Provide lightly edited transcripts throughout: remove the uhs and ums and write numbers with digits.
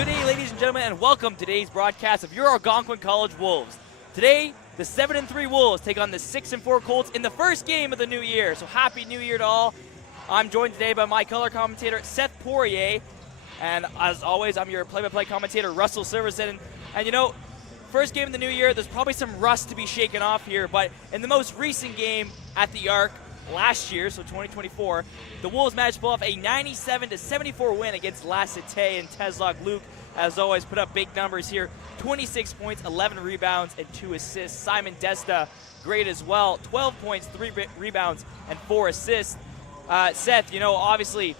Good day, ladies and gentlemen, and welcome to today's broadcast of your Algonquin College Wolves. Today, the 7-3 Wolves take on the 6-4 Colts in the first game of the new year. So happy New Year to all. I'm joined today by my color commentator, Seth Poirier. And as always, I'm your play-by-play commentator, Russell Silverson. And you know, first game of the new year, there's probably some rust to be shaken off here. But in the most recent game at the Arc last year, so 2024, the Wolves managed to pull off a 97-74 win against La Cité, and Teslock Luke, as always, put up big numbers here. 26 points, 11 rebounds, and 2 assists. Simon Desta, great as well. 12 points, 3 rebounds, and 4 assists. Seth, you know, obviously,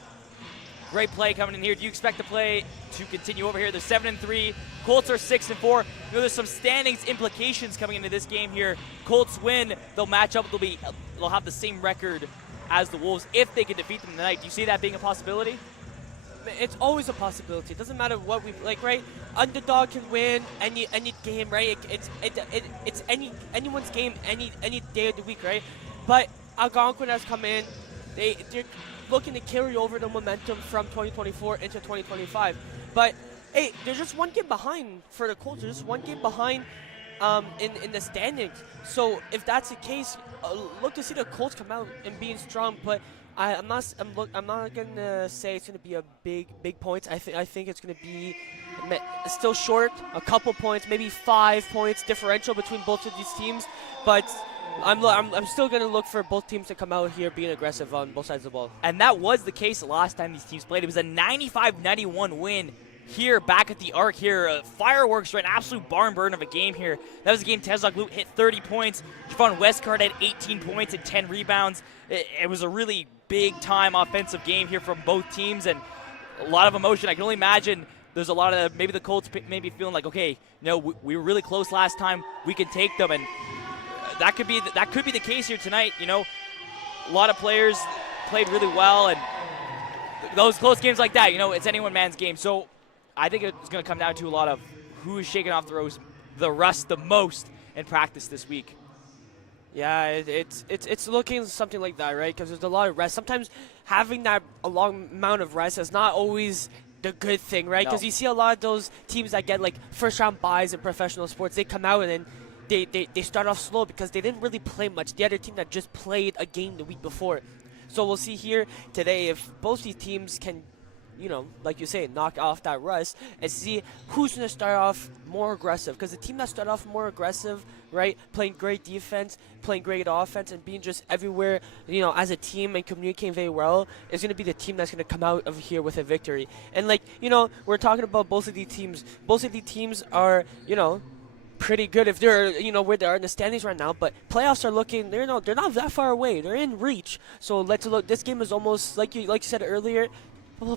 great play coming in here. Do you expect the play to continue over here? They're 7-3. Colts are 6-4. You know, there's some standings implications coming into this game here. Colts win, they'll match up. They'll have the same record as the Wolves if they can defeat them tonight. Do you see that being a possibility? It's always a possibility. It doesn't matter what we like, right? Underdog can win any game, right? It's anyone's game any day of the week, right? But Algonquin has come in. They're looking to carry over the momentum from 2024 into 2025. But hey, they're just one game behind for the Colts. They're just one game behind in the standings. So if that's the case, look to see the Colts come out and being strong. But I'm not gonna say it's gonna be a big points. I think it's gonna be still short, a couple points, maybe 5 points differential between both of these teams. But I'm still going to look for both teams to come out here being aggressive on both sides of the ball. And that was the case the last time these teams played. It was a 95-91 win here back at the Arc here. Fireworks, right? An absolute barn burn of a game here. That was a game Teslock Luke hit 30 points. Javon Westcard had 18 points and 10 rebounds. It was a really big-time offensive game here from both teams, and a lot of emotion. I can only imagine there's a lot of maybe the Colts maybe feeling like, okay, no, we were really close last time. We can take them, and that could be the case here tonight. You know, a lot of players played really well, and those close games like that, you know, it's any one man's game. So I think it's going to come down to a lot of who is shaking off the rust the most in practice this week. Yeah, it's looking something like that, right? Because there's a lot of rest. Sometimes having that a long amount of rest is not always the good thing, right? Because you see a lot of those teams that get like first-round buys in professional sports, they come out and then they start off slow because they didn't really play much. The other team that just played a game the week before. So we'll see here today if both these teams can, you know, like you say, knock off that rust and see who's going to start off more aggressive. Because the team that started off more aggressive, right, playing great defense, playing great offense, and being just everywhere, you know, as a team and communicating very well, is going to be the team that's going to come out of here with a victory. And, like, you know, we're talking about both of these teams. Both of these teams are, you know, pretty good if they're, you know, where they are in the standings right now, but playoffs are looking, they're not that far away. They're in reach. So let's look. This game is almost like you said earlier,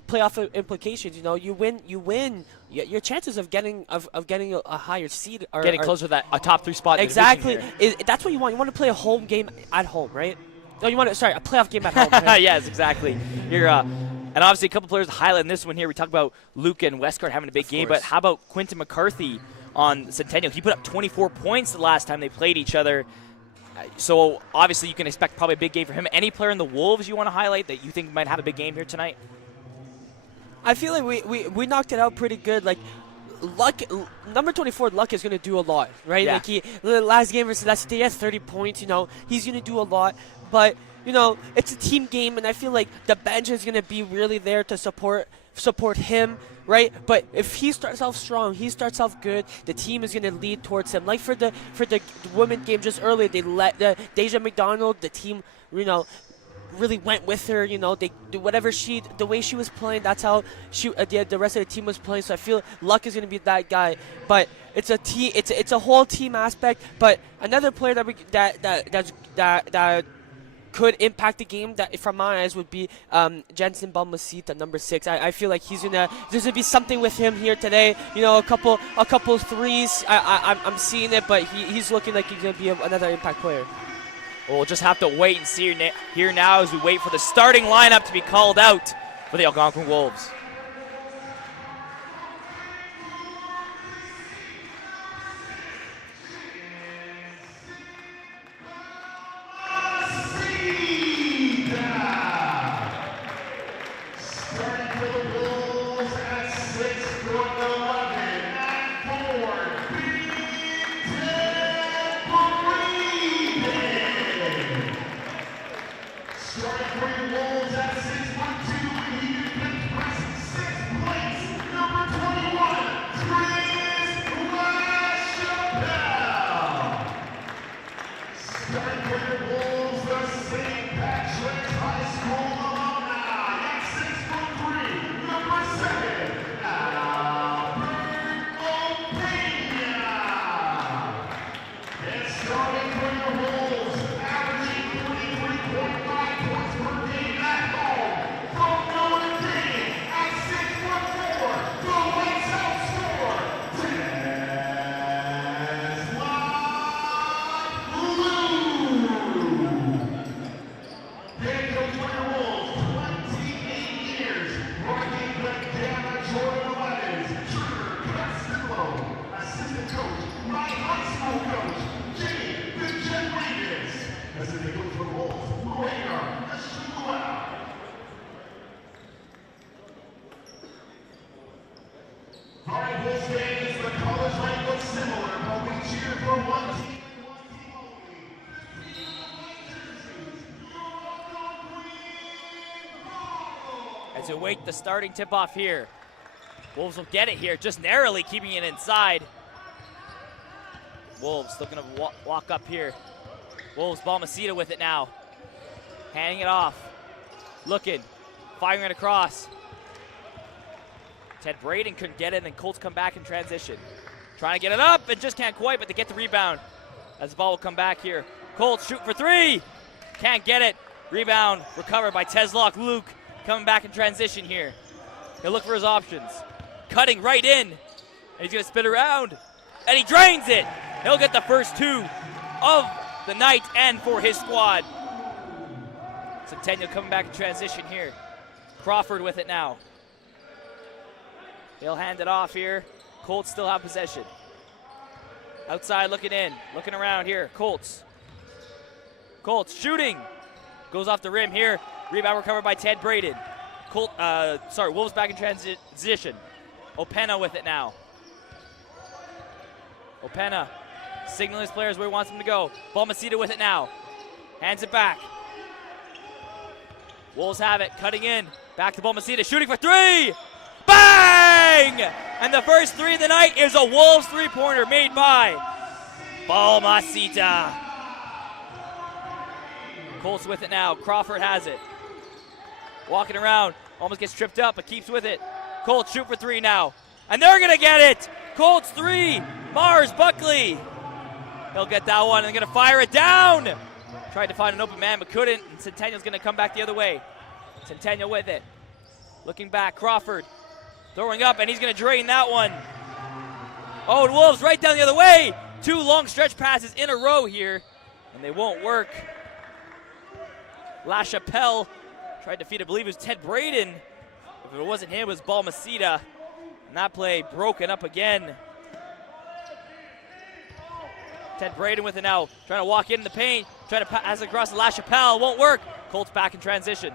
playoff implications. You know, you win. Your chances of getting a higher seed are getting closer to that a top 3 spot. Exactly. That's what you want. You want to play a home game at home, right? No, you want to a playoff game at home. Right? Yes, exactly. You're and obviously a couple players to highlight in this one here. We talk about Luke and Westcard having a big game, but how about Quentin McCarthy on Centennial? He put up 24 points the last time they played each other. So obviously you can expect probably a big game for him. Any player in the Wolves you want to highlight that you think might have a big game here tonight? I feel like we knocked it out pretty good. Like, Luck, number 24, Luck is going to do a lot, right? Yeah. Like, the last game versus La Cité, he has 30 points, you know. He's going to do a lot. But, you know, it's a team game, and I feel like the bench is going to be really there to support him, right? But if he starts off strong, he starts off good, the team is going to lead towards him. Like for the women game just earlier, they let Deja McDonald, the team, you know, really went with her. You know, they do whatever the way she was playing, that's how the rest of the team was playing. So I feel Luck is going to be that guy. But it's a team, it's a whole team aspect. But another player that could impact the game, that from my eyes, would be Jensen Balmasita, number 6. I feel like there's gonna be something with him here today. You know, a couple threes. I'm seeing it, but he's looking like he's gonna be another impact player. Well, we'll just have to wait and see here now as we wait for the starting lineup to be called out for the Algonquin Wolves. Starting for the Wolves at 6 foot All right, we'll say is the college rank looks similar, but we cheer for one team and one team only. As we wait the starting tip-off here. Wolves will get it here, just narrowly keeping it inside. Wolves looking to walk up here. Wolves, Balmaceda with it now. Handing it off. Looking, firing it across. Ted Braden couldn't get it, and then Colts come back in transition. Trying to get it up, and just can't quite, but they get the rebound. As the ball will come back here. Colts shoot for three. Can't get it. Rebound recovered by Teslock. Luke coming back in transition here. He'll look for his options. Cutting right in. And he's going to spin around. And he drains it. He'll get the first two of the night and for his squad. Centennial coming back in transition here. Crawford with it now. They'll hand it off here. Colts still have possession. Outside looking in, looking around here. Colts Colts shooting. Goes off the rim here. Rebound recovered by Ted Braden. Wolves back in transition. Opena with it now. Opena signaling his players where he wants them to go. Balmaceda with it now. Hands it back. Wolves have it, cutting in. Back to Balmaceda, shooting for three. Bang! And the first three of the night is a Wolves three-pointer made by Balmaceda. Colts with it now. Crawford has it. Walking around. Almost gets tripped up, but keeps with it. Colts shoot for three now. And they're going to get it. Colts three. Mars Buckley. He'll get that one and they're going to fire it down. Tried to find an open man, but couldn't. And Centennial's going to come back the other way. Centennial with it. Looking back. Crawford throwing up, and he's going to drain that one. Oh, and Wolves right down the other way. Two long stretch passes in a row here, and they won't work. LaChapelle tried to feed, I believe it was Ted Braden. If it wasn't him, it was Balmaceda. And that play broken up again. Ted Braden with it now, trying to walk in the paint, trying to pass it across to LaChapelle, won't work. Colts back in transition.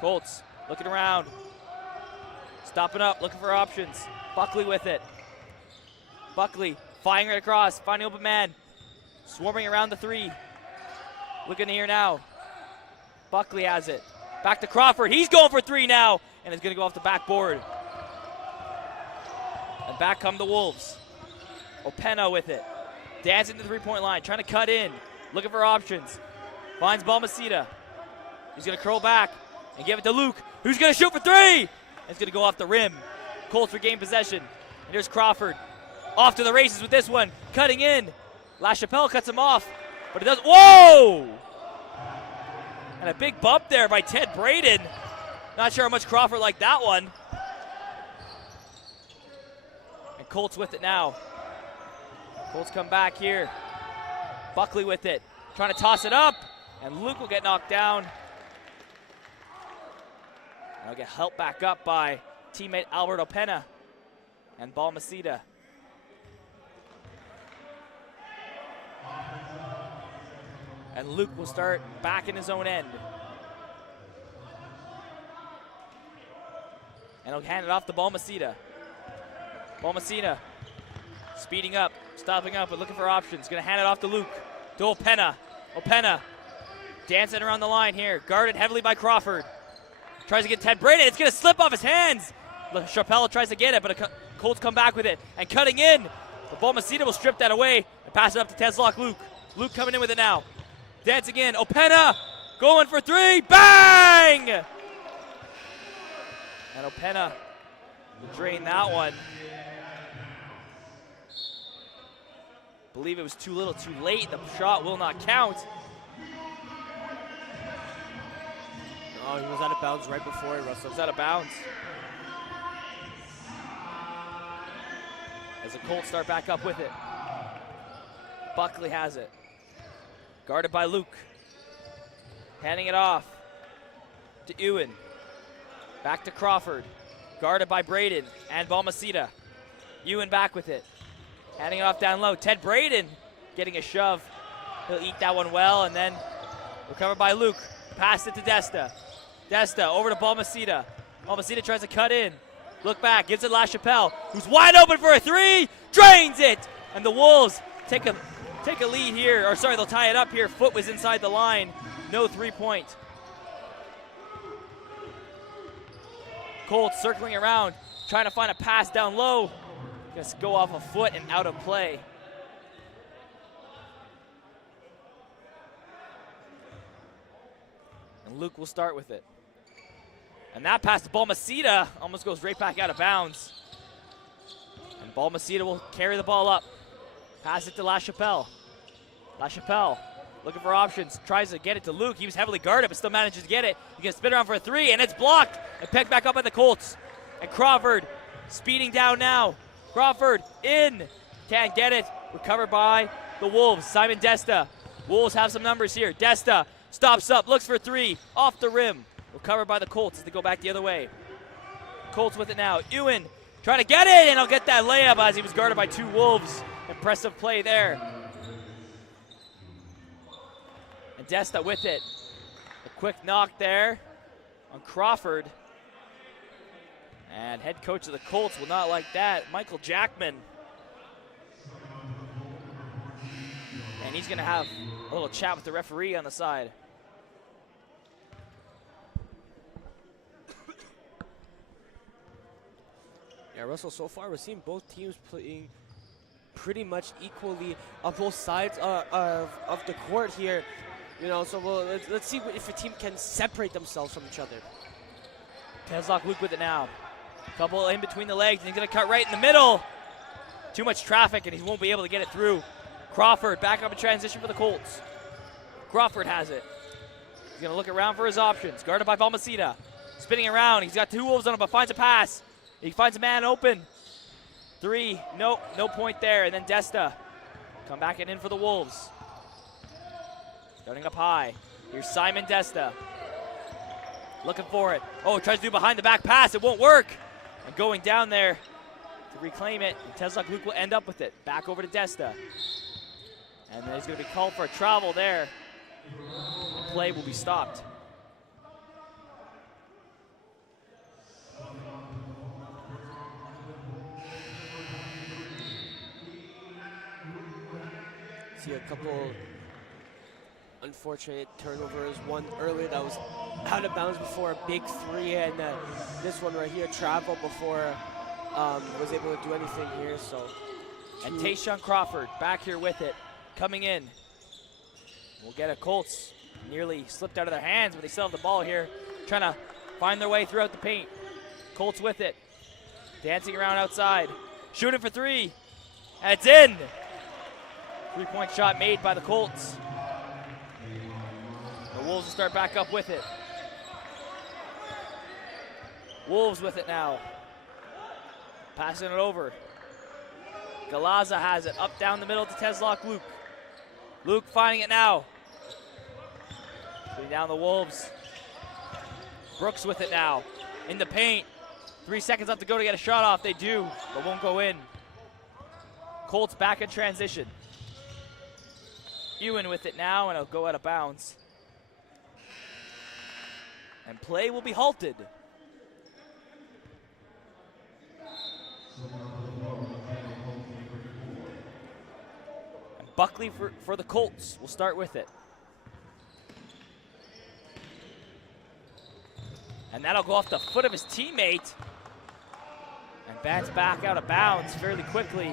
Colts looking around, stopping up, looking for options. Buckley with it. Buckley firing it across, finding open man, swarming around the three. Looking here now. Buckley has it. Back to Crawford. He's going for three now, and it's going to go off the backboard. And back come the Wolves. Opena with it. Dancing to the three-point line, trying to cut in, looking for options. Finds Balmaceda. He's going to curl back and give it to Luke, who's going to shoot for three. And it's going to go off the rim. Colts regain possession. And here's Crawford. Off to the races with this one. Cutting in. LaChapelle cuts him off. But it does. Whoa! And a big bump there by Ted Braden. Not sure how much Crawford liked that one. And Colts with it now. Colts come back here. Buckley with it. Trying to toss it up. And Luke will get knocked down. And he'll get helped back up by teammate Albert Opena and Balmaceda. And Luke will start back in his own end. And he'll hand it off to Balmaceda. Balmaceda speeding up, stopping up, but looking for options. Going to hand it off to Luke. To Opena. Opena dancing around the line here. Guarded heavily by Crawford. Tries to get Ted Braden. It's going to slip off his hands. Chappelle tries to get it, but Colts come back with it. And cutting in. But Balmaceda will strip that away and pass it up to Teslock Luke. Luke coming in with it now. Dancing in. Opena going for three. Bang! And Opena will drain that one. Believe it was too little too late. The shot will not count. Oh, he was out of bounds right before it, Russell. It's out of bounds. As the Colts start back up with it. Buckley has it. Guarded by Luke. Handing it off to Ewan. Back to Crawford. Guarded by Braden and Balmaceda. Ewan back with it. Handing it off down low. Ted Braden getting a shove. He'll eat that one well, and then recovered by Luke. Pass it to Desta. Desta over to Balmaceda. Balmaceda tries to cut in. Look back, gives it LaChapelle, who's wide open for a three, drains it! And the Wolves take a lead here, or sorry, they'll tie it up here. Foot was inside the line, no 3-point. Colts circling around, trying to find a pass down low. Just go off a foot and out of play. And Luke will start with it. And that pass to Balmaceda almost goes right back out of bounds. And Balmaceda will carry the ball up. Pass it to LaChapelle. LaChapelle looking for options. Tries to get it to Luke. He was heavily guarded, but still manages to get it. He can spin around for a three, and it's blocked. And picked back up by the Colts. And Crawford speeding down now. Crawford in. Can't get it. Recovered by the Wolves. Simon Desta. Wolves have some numbers here. Desta stops up, looks for three. Off the rim. Recovered by the Colts as they go back the other way. Colts with it now. Ewan trying to get it, and he'll get that layup as he was guarded by two Wolves. Impressive play there. And Desta with it. A quick knock there on Crawford. And head coach of the Colts will not like that, Michael Jackman. And he's going to have a little chat with the referee on the side. Yeah, Russell, so far we're seeing both teams playing pretty much equally on both sides of the court here. You know, so let's see if a team can separate themselves from each other. Tezlock Luke with it now. Couple in between the legs, and he's going to cut right in the middle. Too much traffic, and he won't be able to get it through. Crawford back up in transition for the Colts. Crawford has it. He's going to look around for his options. Guarded by Balmaceda. Spinning around. He's got two Wolves on him, but finds a pass. He finds a man open. Three. Nope. No point there. And then Desta. Come back and in for the Wolves. Starting up high. Here's Simon Desta. Looking for it. Oh, tries to do behind the back pass. It won't work. And going down there to reclaim it. Tezlock Luke will end up with it. Back over to Desta. And then he's going to be called for a travel there. The play will be stopped. See a couple unfortunate turnovers. One earlier that was out of bounds before a big three, and this one right here traveled before was able to do anything here. So, and Tayshawn Crawford back here with it, coming in. We'll get a Colts. Nearly slipped out of their hands, but they still have the ball here, trying to find their way throughout the paint. Colts with it, dancing around outside, shooting for three, and it's in. 3-point shot made by the Colts. The Wolves will start back up with it. Wolves with it now. Passing it over. Galaza has it up down the middle to Tezlock Luke. Luke finding it now. Putting down the Wolves. Brooks with it now. In the paint. 3 seconds left to go to get a shot off. They do, but won't go in. Colts back in transition. Ewan with it now, and it'll go out of bounds. And play will be halted. And Buckley for the Colts will start with it. And that'll go off the foot of his teammate. And bats back out of bounds fairly quickly.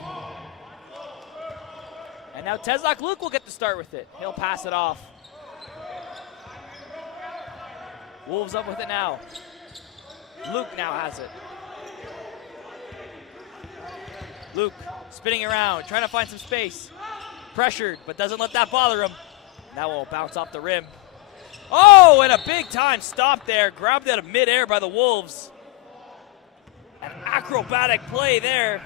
And now Tezlock Luke will get to start with it. He'll pass it off. Wolves up with it now. Luke now has it. Luke spinning around, trying to find some space. Pressured, but doesn't let that bother him. And that will bounce off the rim. Oh, and a big time stop there. Grabbed out of midair by the Wolves. An acrobatic play there.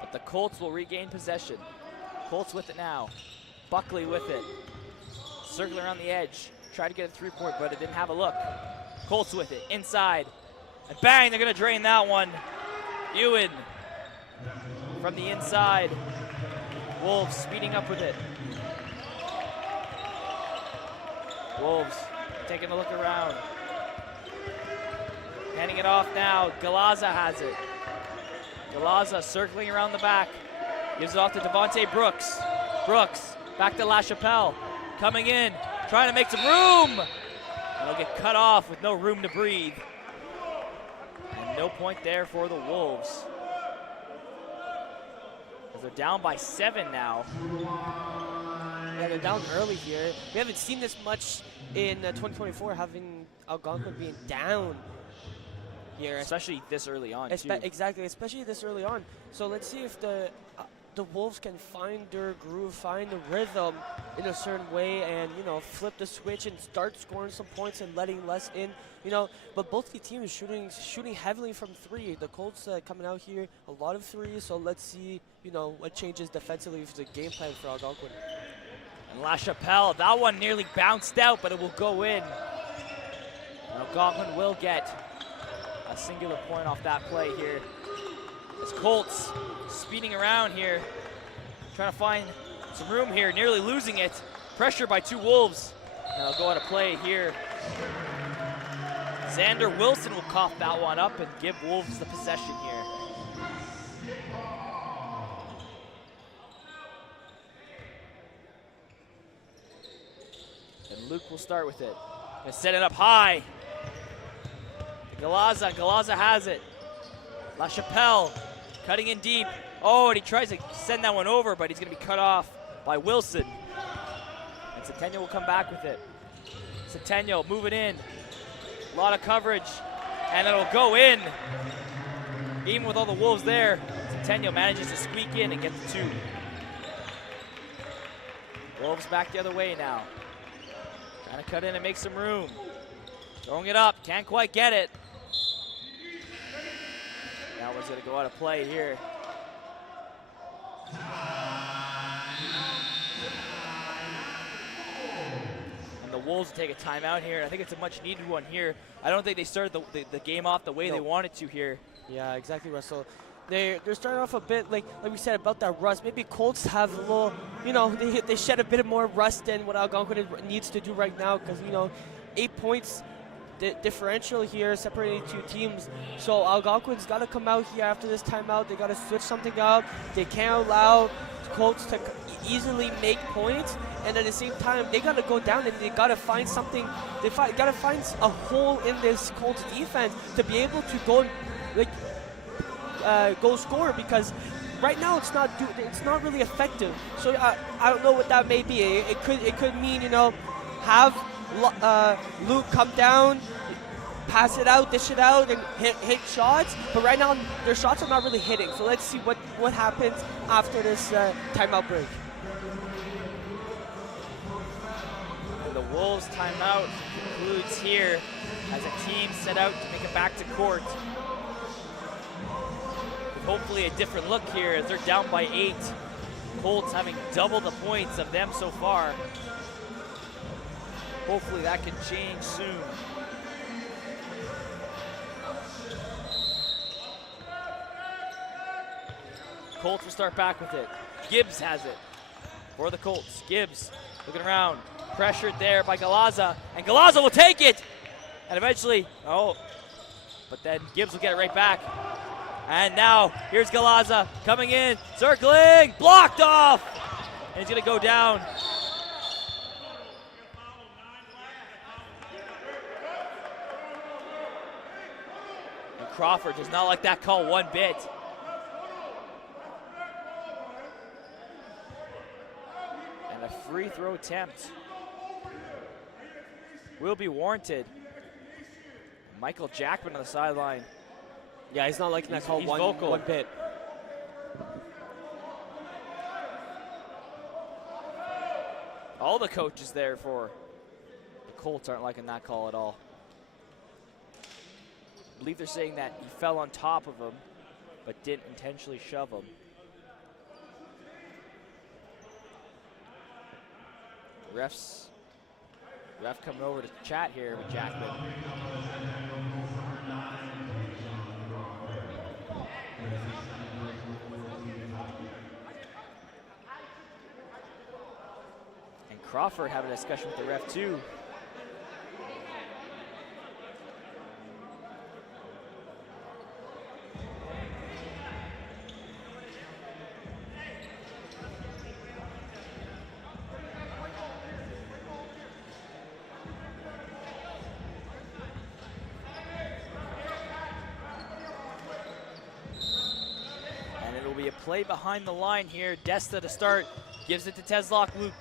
But the Colts will regain possession. Colts with it now. Buckley with it. Circling around the edge. Tried to get a three-point, but it didn't have a look. Colts with it, inside. And bang, they're gonna drain that one. Ewan from the inside. Wolves speeding up with it. Wolves taking a look around. Handing it off now. Galaza has it. Galaza circling around the back. Gives it off to Devontae Brooks. Brooks back to LaChapelle. Coming in, trying to make some room. And he'll get cut off with no room to breathe. And no point there for the Wolves. As they're down by 7 now. Yeah, they're down early here. We haven't seen this much in 2024, having Algonquin being down here. Especially this early on, too. Exactly, especially this early on. So let's see if the Wolves can find their groove, find the rhythm in a certain way, and flip the switch and start scoring some points and letting less in. But both the teams shooting heavily from 3. The Colts coming out here a lot of 3s. So let's see what changes defensively for the game plan for Algonquin. And LaChapelle, that one nearly bounced out, but it will go in. And Algonquin will get a singular point off that play here. As Colts speeding around here, trying to find some room here, nearly losing it. Pressure by 2 Wolves. And I'll go out of play here. Xander Wilson will cough that one up and give Wolves the possession here. And Luke will start with it. Gonna set it up high. Galaza has it. LaChapelle cutting in deep. Oh, and he tries to send that one over, but he's gonna be cut off by Wilson. And Centennial will come back with it. Centennial moving in. A lot of coverage, and it'll go in. Even with all the Wolves there, Centennial manages to squeak in and get the 2. Wolves back the other way now. Trying to cut in and make some room. Throwing it up, can't quite get it. That one's gonna go out of play here. And the Wolves take a timeout here. I think it's a much needed one here. I don't think they started the game off the way they wanted to here. Yeah, exactly, Russell. They're starting off a bit like we said about that rust. Maybe Colts have a little, they shed a bit more rust than what Algonquin needs to do right now, because 8 points differential here, separating 2 teams. So Algonquin's got to come out here after this timeout. They got to switch something up. They can't allow Colts to easily make points, and at the same time, they got to go down and they got to find something. They got to find a hole in this Colts defense to be able to go go score, because right now it's not really effective. So I don't know what that may be. It could mean have Luke come down, pass it out, dish it out, and hit shots. But right now their shots are not really hitting. So let's see what happens after this timeout break. And the Wolves timeout concludes here as a team set out to make it back to court. Hopefully a different look here as they're down by 8. Colts having double the points of them so far. Hopefully that can change soon. Colts will start back with it. Gibbs has it for the Colts. Gibbs looking around, pressured there by Galaza, and Galaza will take it! And eventually, but then Gibbs will get it right back. And now, here's Galaza coming in, circling, blocked off! And he's gonna go down. And Crawford does not like that call one bit. And a free throw attempt will be warranted. Michael Jackman on the sideline. Yeah, he's not liking that call one bit. All the coaches there for the Colts aren't liking that call at all. I believe they're saying that he fell on top of him, but didn't intentionally shove him. Ref coming over to chat here with Jackman. And Crawford having a discussion with the ref too. play behind the line here. Desta to start, gives it to Teslock Luke.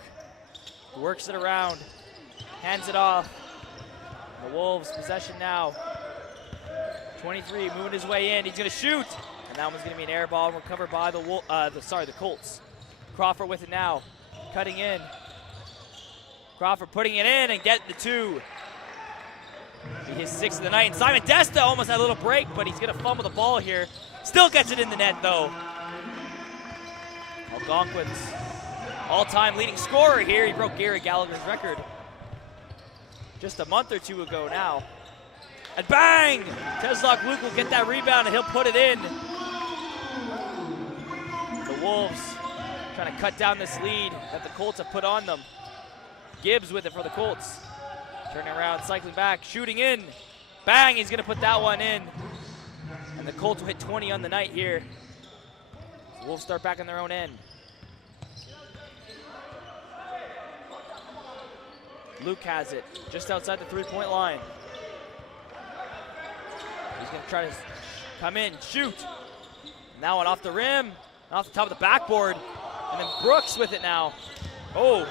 Works it around, hands it off. The Wolves possession now. 23 moving his way in. He's gonna shoot, and that one's gonna be an air ball recovered by the Colts. Crawford with it now, cutting in. Crawford putting it in and getting the 2. His 6th of the night. And Simon Desta almost had a little break, but he's gonna fumble the ball here. Still gets it in the net though. Algonquin's all-time leading scorer here. He broke Gary Gallagher's record just a month or 2 ago now. And bang! Teslock Luke will get that rebound and he'll put it in. The Wolves trying to cut down this lead that the Colts have put on them. Gibbs with it for the Colts. Turning around, cycling back, shooting in. Bang, he's gonna put that one in. And the Colts will hit 20 on the night here. The Wolves start back on their own end. Luke has it just outside the 3-point line. He's gonna try to come in, shoot. Now one off the rim, off the top of the backboard. And then Brooks with it now. Oh.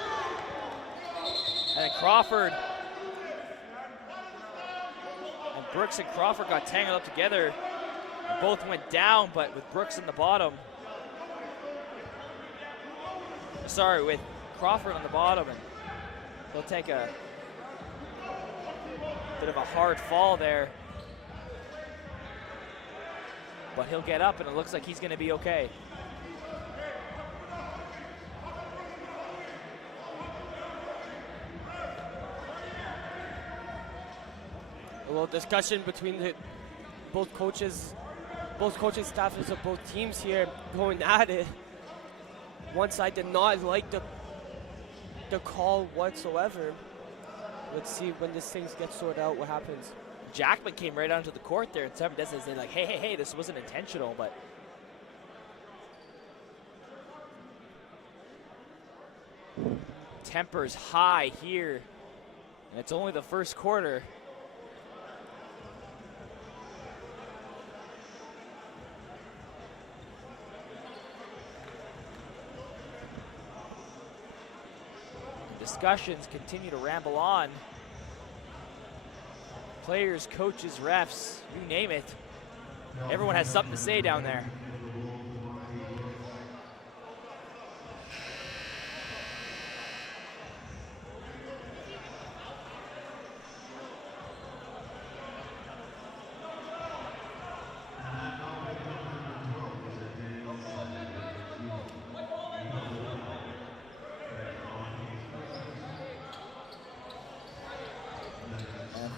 And then Crawford. And Brooks and Crawford got tangled up together. And both went down, but with Brooks in the bottom. Sorry, with Crawford on the bottom. And he'll take a bit of a hard fall there. But he'll get up, and it looks like he's going to be okay. A little discussion between both coaching staffs of both teams here going at it. One side did not like the call whatsoever. Let's see when this thing gets sorted out what happens. Jackman came right onto the court there, and Simon Desta said, like, hey, this wasn't intentional, but tempers high here, and it's only the first quarter. Discussions continue to ramble on. Players, coaches, refs, you name it. Everyone has something to say down there.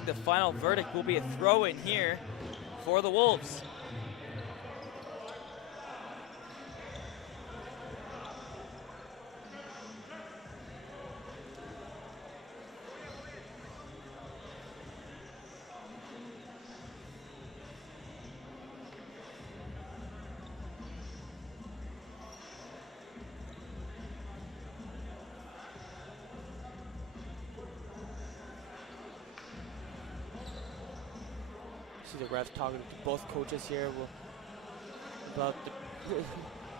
The final verdict will be a throw-in here for the Wolves. See the refs talking to both coaches here about the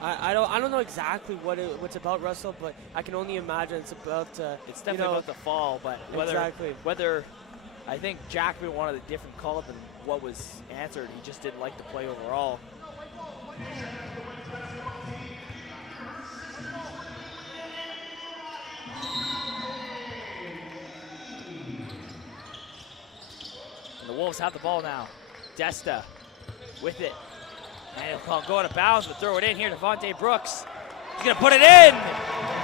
I don't know exactly what's about, Russell, but I can only imagine it's about it's definitely about the fall, but whether I think Jackman wanted a different call than what was answered. He just didn't like the play overall. And the Wolves have the ball now. Desta with it. And he'll go out of bounds, but throw it in here. Devontae Brooks. He's going to put it in.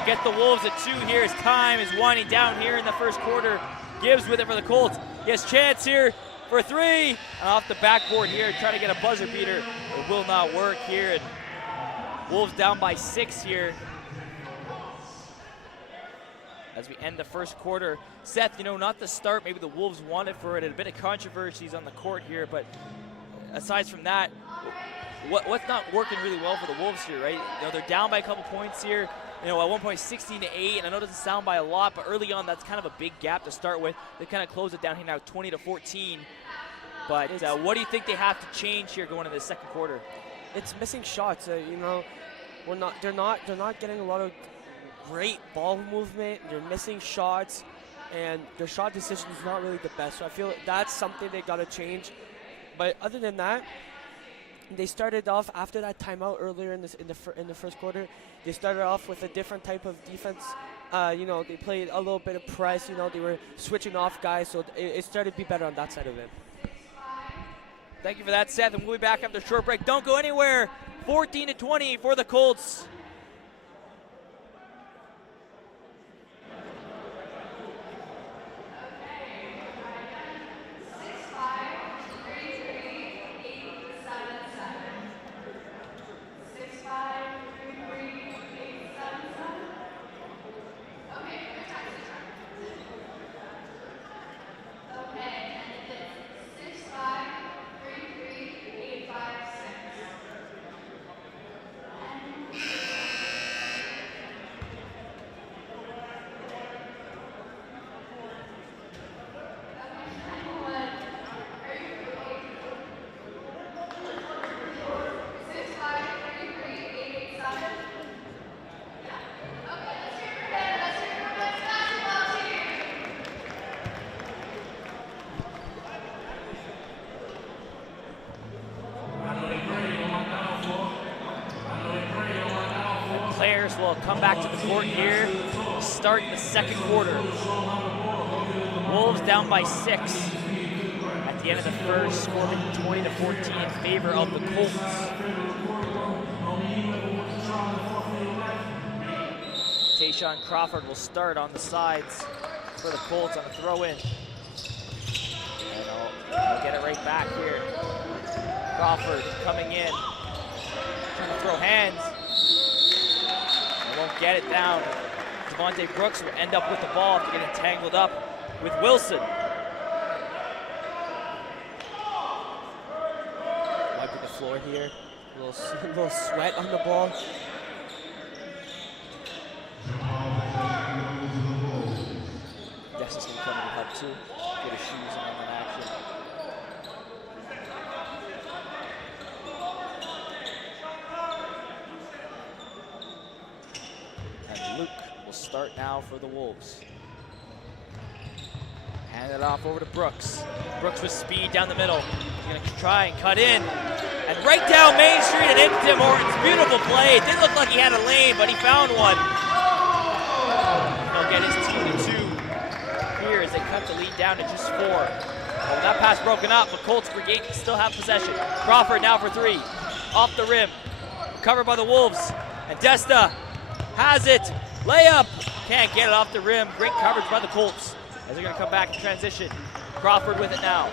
Get the Wolves at 2 here. His time is winding down here in the first quarter. Gibbs with it for the Colts. He has chance here for 3. And off the backboard here, trying to get a buzzer beater. It will not work here. And Wolves down by 6 here as we end the first quarter. Seth, not the start maybe the Wolves wanted for it. A bit of controversies on the court here, but aside from that, what's not working really well for the Wolves here, right? They're down by a couple points here. At one point 16-8, and I know it doesn't sound by a lot, but early on that's kind of a big gap to start with. They kind of close it down here now 20-14. But what do you think they have to change here going into the second quarter? It's missing shots. they're not getting a lot of great ball movement. They're missing shots, and their shot decision is not really the best. So I feel that's something they gotta change. But other than that, they started off after that timeout earlier in the first quarter. They started off with a different type of defense. They played a little bit of press. They were switching off guys, so it started to be better on that side of it. Thank you for that, Seth, and we'll be back after a short break. Don't go anywhere. 14-20 for the Colts. Players will come back to the court here to start the second quarter. Wolves down by 6 at the end of the first, scoring 20-14 in favor of the Colts. Tayshawn Crawford will start on the sides for the Colts on the throw-in. And he'll get it right back here. Crawford coming in, trying to throw hands. Won't get it down. Devontae Brooks will end up with the ball after getting tangled up with Wilson. Wiping the floor here. A little sweat on the ball. Destin's gonna come in and help too. Get his shoes on that action. Luke will start now for the Wolves. Hand it off over to Brooks. Brooks with speed down the middle. He's going to try and cut in. And right down Main Street and into Tim Hortons. Beautiful play. It didn't look like he had a lane, but he found one. He'll get his team to 2 here as they cut the lead down to just 4. Oh, that pass broken up, but Colts Brigade still have possession. Crawford now for 3. Off the rim. Covered by the Wolves. And Desta has it. Layup. Can't get it off the rim. Great coverage by the Colts as they're going to come back in transition. Crawford with it now.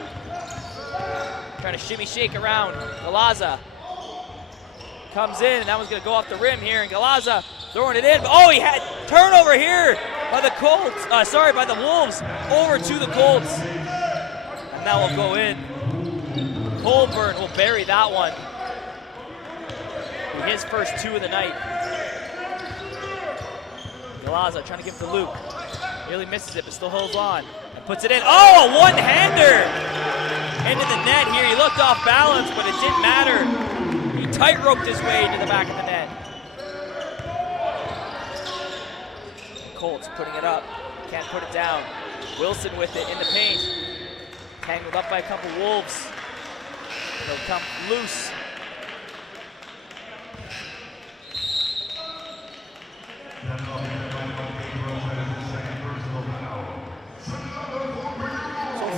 Trying to shimmy shake around. Galaza comes in, and that one's going to go off the rim here. And Galaza throwing it in. Oh, he had turnover here by the Colts. By the Wolves over to the Colts. And that will go in. Colburn will bury that one. His first 2 of the night. Galaza trying to give it to Luke. Nearly misses it, but still holds on. And puts it in. Oh, a one-hander! Into the net here. He looked off balance, but it didn't matter. He tight-roped his way into the back of the net. Colts putting it up. Can't put it down. Wilson with it in the paint. Tangled up by a couple Wolves. They'll come loose.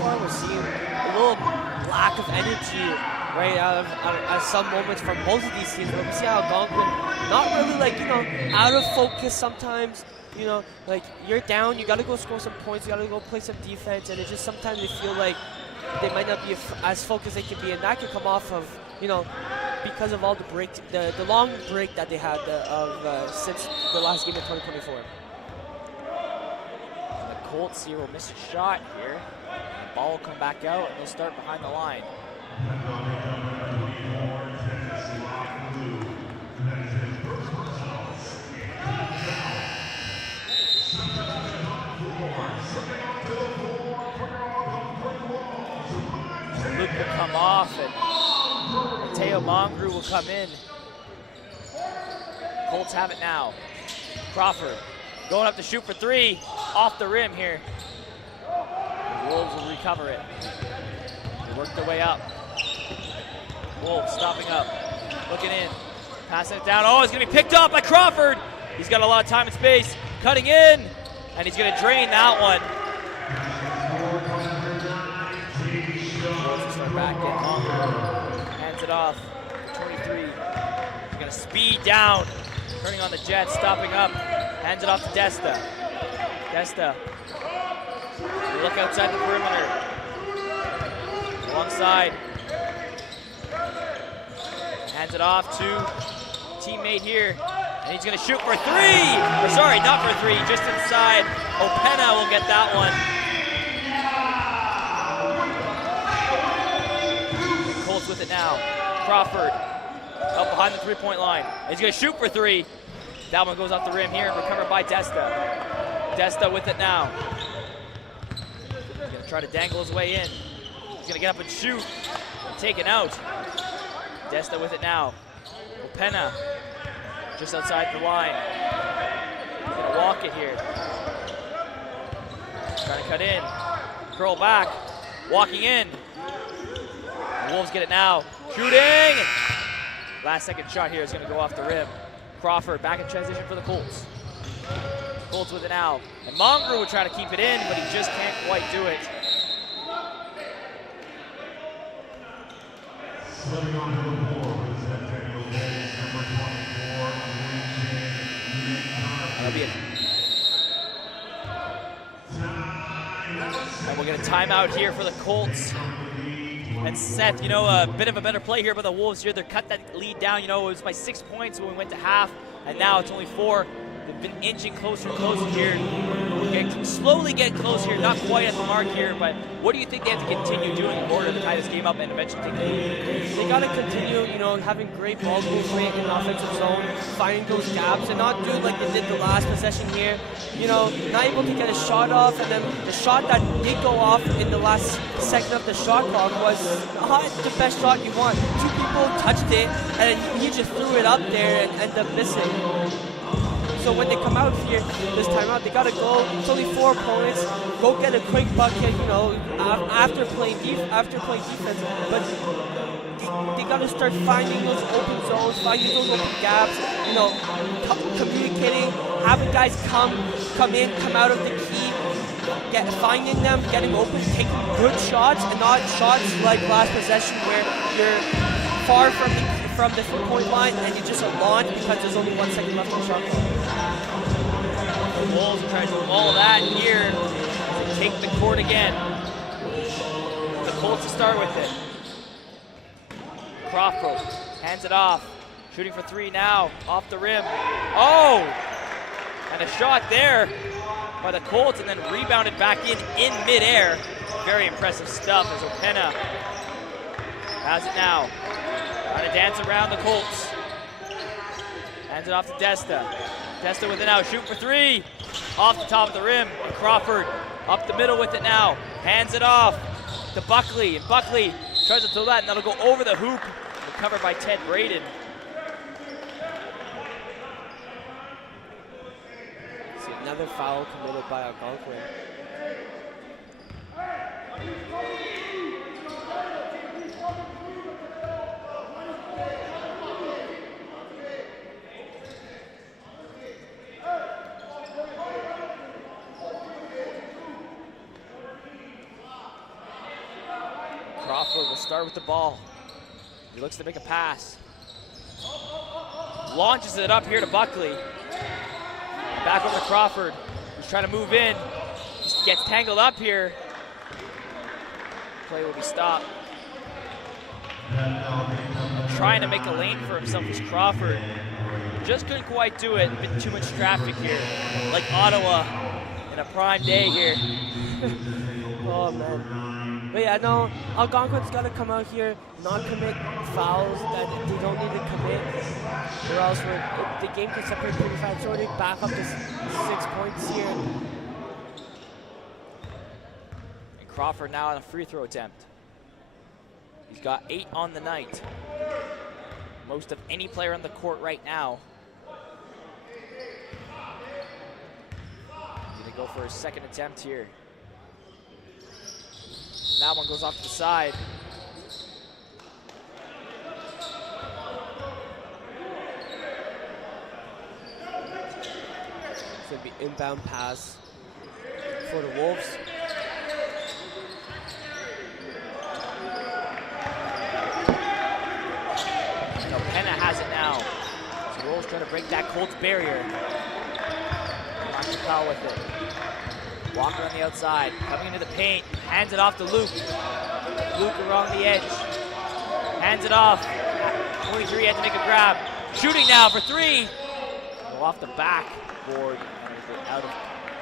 We're seeing a little lack of energy, right, at some moments from both of these teams. But we see Algonquin not really, out of focus sometimes. Like you're down, you got to go score some points, you got to go play some defense, and it's just sometimes they feel like they might not be as focused as they can be, and that can come off of, because of all the break, the long break that they had since the last game of 2024. And the Colts here will miss a shot here. The ball will come back out, and they'll start behind the line. Luke will come off, and Mateo Mongru will come in. Colts have it now. Crawford going up to shoot for three. Off the rim here. The Wolves will recover it. They work their way up. Wolves stopping up. Looking in. Passing it down. Oh, it's going to be picked up by Crawford. He's got a lot of time and space. Cutting in. And he's going to drain that one. Wolves will start back in. Hands it off. 23. He's going to speed down. Turning on the Jets. Stopping up. Hands it off to Desta. Desta. Look outside the perimeter. Alongside. Hands it off to teammate here. And he's going to shoot for three. Or sorry, not for three, just inside. Opena will get that one. Colts with it now. Crawford up behind the three-point line. And he's going to shoot for three. That one goes off the rim here and recovered by Desta. Desta with it now. He's going to try to dangle his way in. He's going to get up and shoot. Taken out. Desta with it now. Opena just outside the line. He's going to walk it here. Trying to cut in. Curl back. Walking in. The Wolves get it now. Shooting! Last second shot here is going to go off the rim. Crawford back in transition for the Colts. Colts with it now. And Mongrel would try to keep it in, but he just can't quite do it. Slipping onto the floor with Centennial Days, number 24, That'll be it. And we'll get a timeout here for the Colts. And Seth, you know, a bit of a better play here by the Wolves here. They cut that lead down. You know, it was by 6 points when we went to half, and now it's only 4. They've been inching closer and closer here. Slowly getting close here, not quite at the mark here, but what do you think they have to continue doing in order to tie this game up and eventually take the lead? They got to continue, you know, having great ball movement in the offensive zone, finding those gaps, and not do like they did the last possession here. You know, not able to get a shot off, and then the shot that did go off in the last second of the shot clock was not the best shot you want. 2 people touched it, and he just threw it up there and ended up missing. So when they come out here this time out, they gotta go. It's only 4 points. Go get a quick bucket, you know, after playing defense. But they gotta start finding those open zones, finding those open gaps. You know, communicating, having guys come in, come out of the key, finding them, getting open, taking good shots, and not shots like last possession where you're far from the 3-point line and you just launch because there's only 1 second left on the shot clock. The Wolves are trying to do all that here to take the court again. The Colts to start with it. Crawford hands it off. Shooting for 3 now. Off the rim. Oh! And a shot there by the Colts and then rebounded back in midair. Very impressive stuff as Opena has it now. Trying to dance around the Colts. Hands it off to Desta. Desta with it now, shoot for 3. Off the top of the rim, and Crawford up the middle with it now. Hands it off to Buckley, and Buckley tries to throw that, and that'll go over the hoop. Recovered by Ted Braden. See another foul committed by Algonquin. Crawford will start with the ball. He looks to make a pass. Launches it up here to Buckley. Back over to Crawford. He's trying to move in. Just gets tangled up here. Play will be stopped. Trying to make a lane for himself is Crawford. Just couldn't quite do it. Been too much traffic here. Like Ottawa in a prime day here. Oh man. But yeah, no, Algonquin's got to come out here, not commit fouls that they don't need to commit, or else the game can separate pretty fast. It's already back up to 6 points here. And Crawford now on a free throw attempt. He's got 8 on the night. Most of any player on the court right now. Go for his second attempt here. That one goes off to the side. It's going to be inbound pass for the Wolves. No, Penna has it now. So Wolves trying to break that Colts barrier. LaChapelle with it. Walker on the outside, coming into the paint, hands it off to Luke. Luke along the edge, hands it off. 23 had to make a grab. Shooting now for three. Go off the backboard. Out of,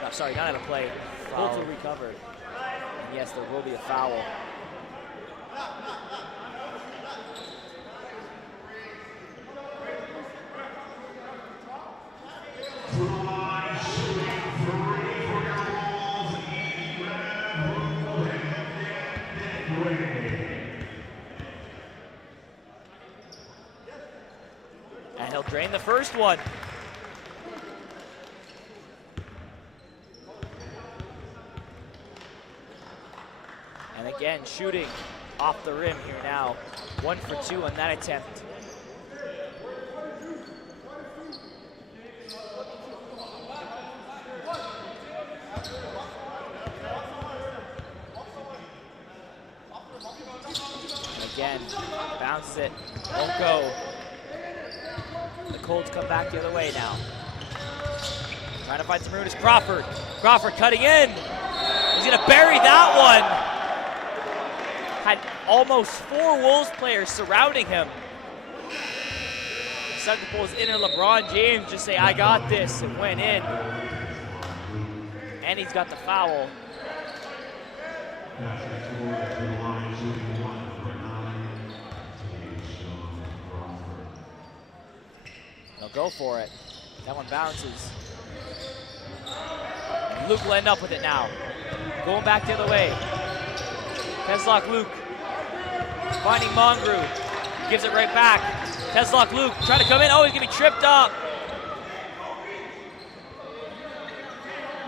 no, sorry, not out of play. Colts will recover. And yes, there will be a foul. And he'll drain the first one. And again, shooting off the rim here now. 1 for 2 on that attempt. Again, bounces it, won't go. The Colts come back the other way now. Trying to find some room is Crawford. Crawford cutting in. He's gonna bury that one. Had almost 4 Wolves players surrounding him. Decided to pull his inner LeBron James, just say, I got this, and went in. And he's got the foul. They'll go for it. That one bounces. Luke will end up with it now. Going back the other way. Teslock Luke. Finding Mongrue. Gives it right back. Teslock Luke trying to come in. Oh, he's gonna be tripped up.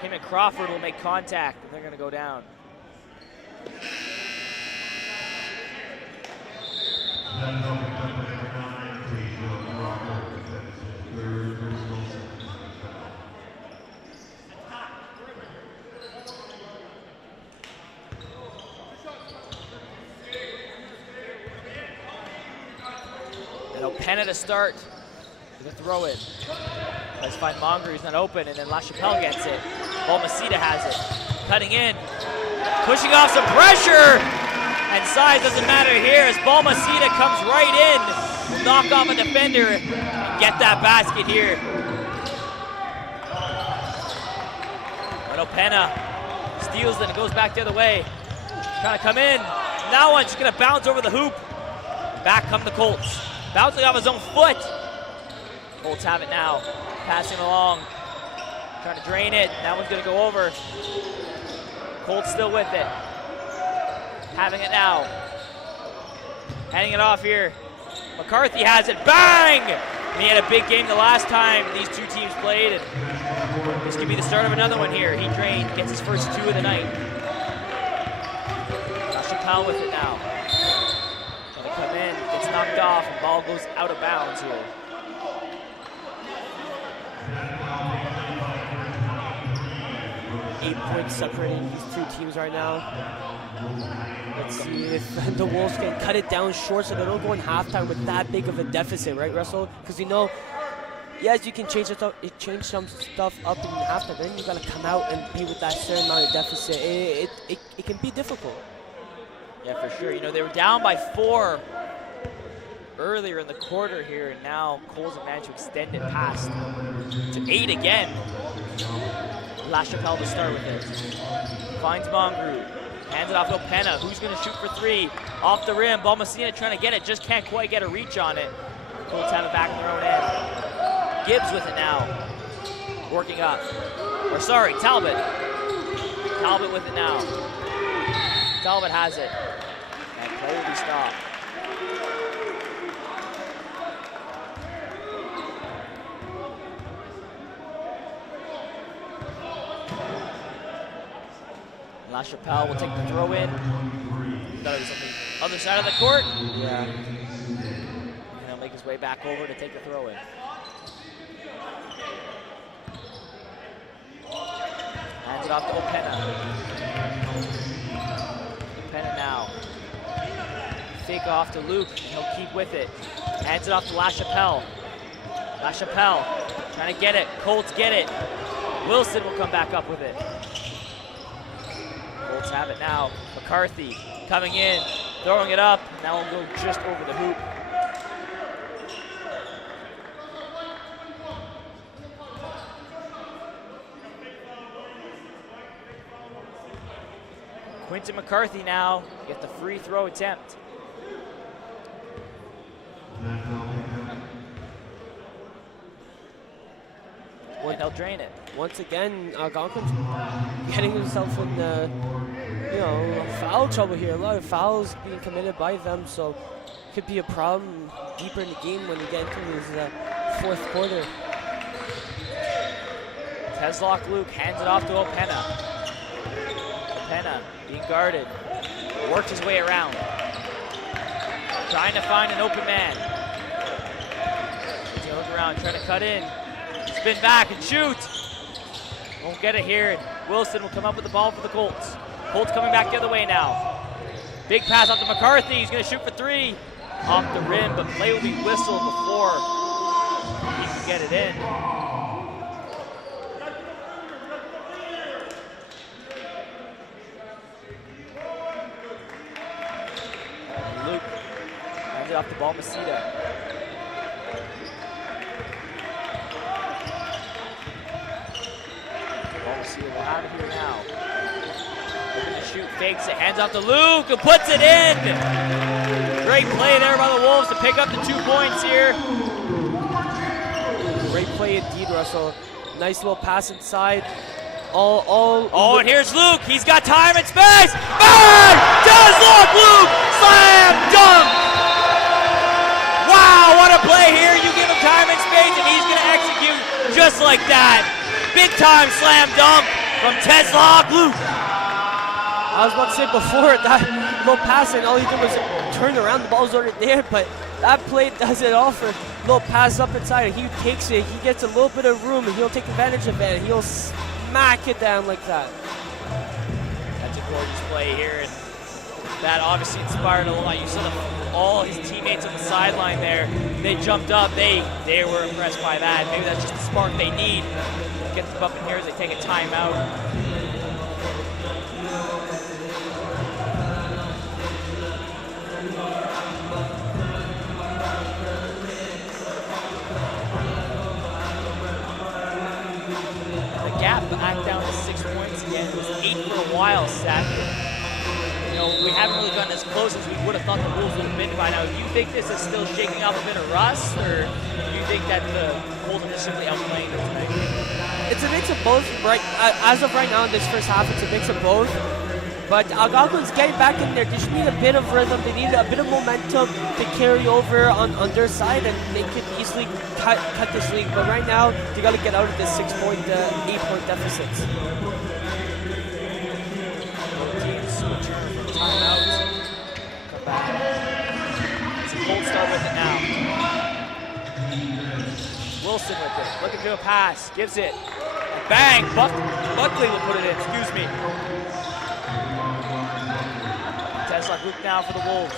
Him and Crawford will make contact and they're gonna go down. Penna to start with a throw in. Let's find Mongrue, he's not open, and then LaChapelle gets it. Balmaceda has it. Cutting in, pushing off some pressure, and size doesn't matter here as Balmaceda comes right in. Will knock off a defender and get that basket here. But Penna steals it and goes back the other way. Trying to come in. That one's just gonna bounce over the hoop. Back come the Colts. Bouncing off his own foot. Colts have it now. Passing along. Trying to drain it. That one's going to go over. Colts still with it. Having it now. Handing it off here. McCarthy has it. Bang! And he had a big game the last time these two teams played. And this could be the start of another one here. He drained. Gets his first 2 of the night. LaChapelle with it now. Come in, gets knocked off, and ball goes out of bounds here. Eight points separating these two teams right now. Let's see if the Wolves can cut it down short so they don't go in halftime with that big of a deficit, right, Russell? Because you know, yes, you can change some stuff up in halftime, then you gotta come out and be with that certain amount of deficit. It can be difficult. Yeah, for sure. You know, they were down by 4 earlier in the quarter here, and now Coles have managed to extend it past to 8 again. LaChapelle to start with it. Finds Mongrue. Hands it off to Penna, who's going to shoot for 3. Off the rim, Balmaceda trying to get it, just can't quite get a reach on it. Colts have it back in their own end. Gibbs with it now. Working up. Or sorry, Talbot. Talbot with it now. Talbot has it. And play will be stopped. LaChapelle will take the throw in. Thought it was on the other side of the court. Yeah. And he'll make his way back over to take the throw in. Hands it off to Opena. Opena now. Fake off to Luke, and he'll keep with it. Hands it off to LaChapelle. LaChapelle trying to get it. Colts get it. Wilson will come back up with it. Colts have it now. McCarthy coming in, throwing it up. Now we'll go just over the hoop. Quinton McCarthy now gets the free throw attempt. And he'll drain it. Once again, Algonquin's getting himself in foul trouble here. A lot of fouls being committed by them, so could be a problem deeper in the game when you get into this fourth quarter. Teslock Luke hands it off to Opena. Opena being guarded, works his way around, trying to find an open man. He's gonna look around, trying to cut in, spin back and shoot. Won't get it here. And Wilson will come up with the ball for the Colts. Colts coming back the other way now. Big pass off to McCarthy. He's gonna shoot for three. Off the rim, but play will be whistled before he can get it in. Luke hands it off to Balmaceda. Balmaceda will have it here now. Looking to shoot, fakes it, hands off to Luke, and puts it in! Great play there by the Wolves to pick up the 2 points here. Great play indeed, Russell. Nice little pass inside. And here's Luke. He's got time and space. Man! Does look Luke! Slam dunk! Wow, what a play here. You give him time and space, and he's going to execute just like that. Big time slam dunk from Teslock Luke. I was about to say before that little pass, and all he did was turn around. The ball's already there, but that play does it all for little pass up inside. He takes it. He gets a little bit of room, and he'll take advantage of it. He'll smack it down like that. That's a gorgeous play here, and that obviously inspired a lot. You saw all his teammates on the sideline there. They jumped up. They were impressed by that. Maybe that's just the spark they need. Get them up in here as they take a timeout. Gap back down to 6 points again. It was 8 for a while, Seth. We haven't really gotten as close as we would have thought the Wolves would have been by now. Do you think this is still shaking up a bit of rust, or do you think that the Wolves are just simply outplaying them tonight? It's a mix of both. Right, as of right now in this first half, it's a mix of both. But Algonquin's getting back in there. They just need a bit of rhythm. They need a bit of momentum to carry over on their side, and they could easily cut this lead. But right now, they got to get out of this 8-point deficits. Both teams return from timeout. Come back. It's a cold start with it now. Wilson with it. Looking to a pass. Gives it. And bang! Buckley will put it in. Excuse me. Teslock Luke now for the Wolves.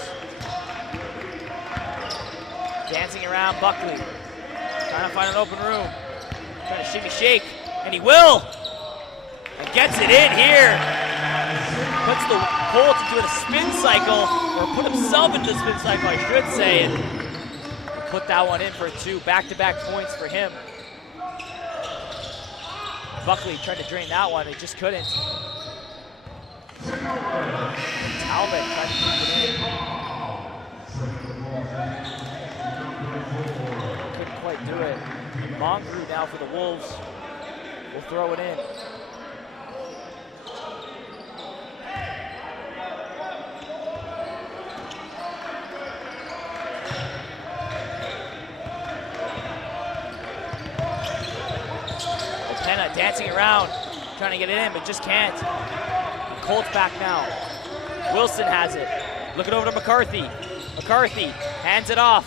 Dancing around Buckley. Trying to find an open room. Trying to shimmy shake. And he will! And gets it in here. Puts the Colts into a spin cycle, or put himself into a spin cycle, I should say. And put that one in for 2. Back-to-back points for him. Buckley tried to drain that one. He just couldn't. Talbot tried to keep it in. Couldn't quite do it. Mongrue now for the Wolves. Will throw it in. Opena dancing around, trying to get it in, but just can't. Colts back now. Wilson has it. Looking over to McCarthy. McCarthy hands it off.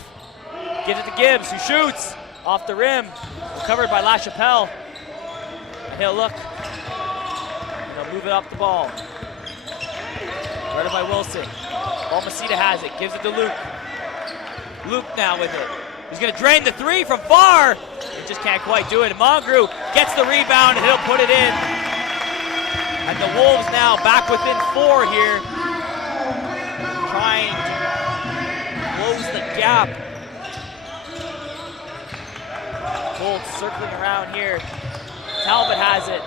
Gives it to Gibbs, who shoots off the rim. Recovered by LaChapelle. And he'll look. And he'll move it up the ball. Guarded by Wilson. Balmaceda has it. Gives it to Luke. Luke now with it. He's going to drain the three from far. He just can't quite do it. Mongrue gets the rebound and he'll put it in. And the Wolves now back within 4 here. Trying to close the gap. Colts circling around here. Talbot has it.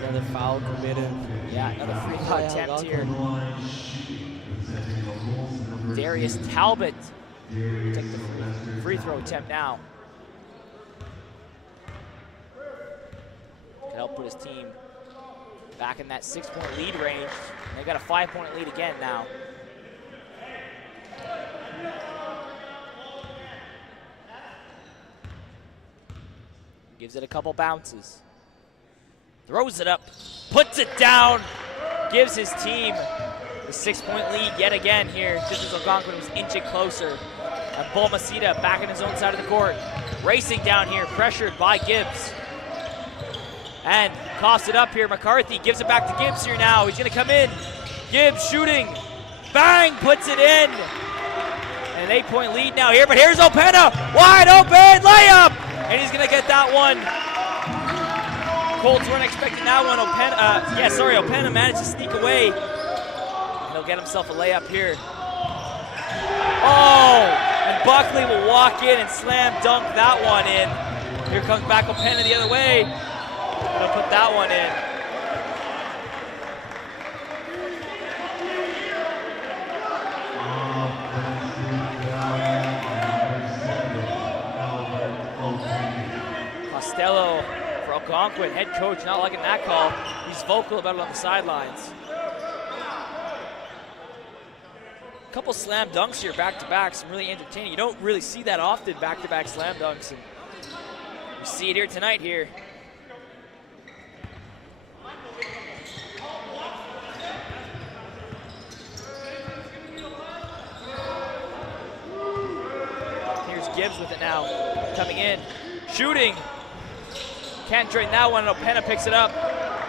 Another foul committed. Yeah, another free throw attempt here. Darius Talbot will take the free throw attempt now. Can help put his team back in that 6-point lead range. They got a 5-point lead again now. Gives it a couple bounces. Throws it up, puts it down, gives his team the 6-point lead yet again here, just as Algonquin was inching closer. And Balmaceda back in his own side of the court, racing down here, pressured by Gibbs. And coughs it up here, McCarthy gives it back to Gibbs here now. He's gonna come in, Gibbs shooting, bang, puts it in. And an 8-point lead now here, but here's Opena, wide open, layup! And he's gonna get that one. Colts weren't expecting that one. Opena managed to sneak away. And he'll get himself a layup here. Oh, and Buckley will walk in and slam dunk that one in. Here comes back Opena the other way. And he'll put that one in. Costello for Algonquin, head coach not liking that call. He's vocal about it on the sidelines. A couple slam dunks here back-to-back, some really entertaining. You don't really see that often, back-to-back slam dunks. And you see it here tonight here. Here's Gibbs with it now, coming in, shooting. Can't drain that one, and Opena picks it up.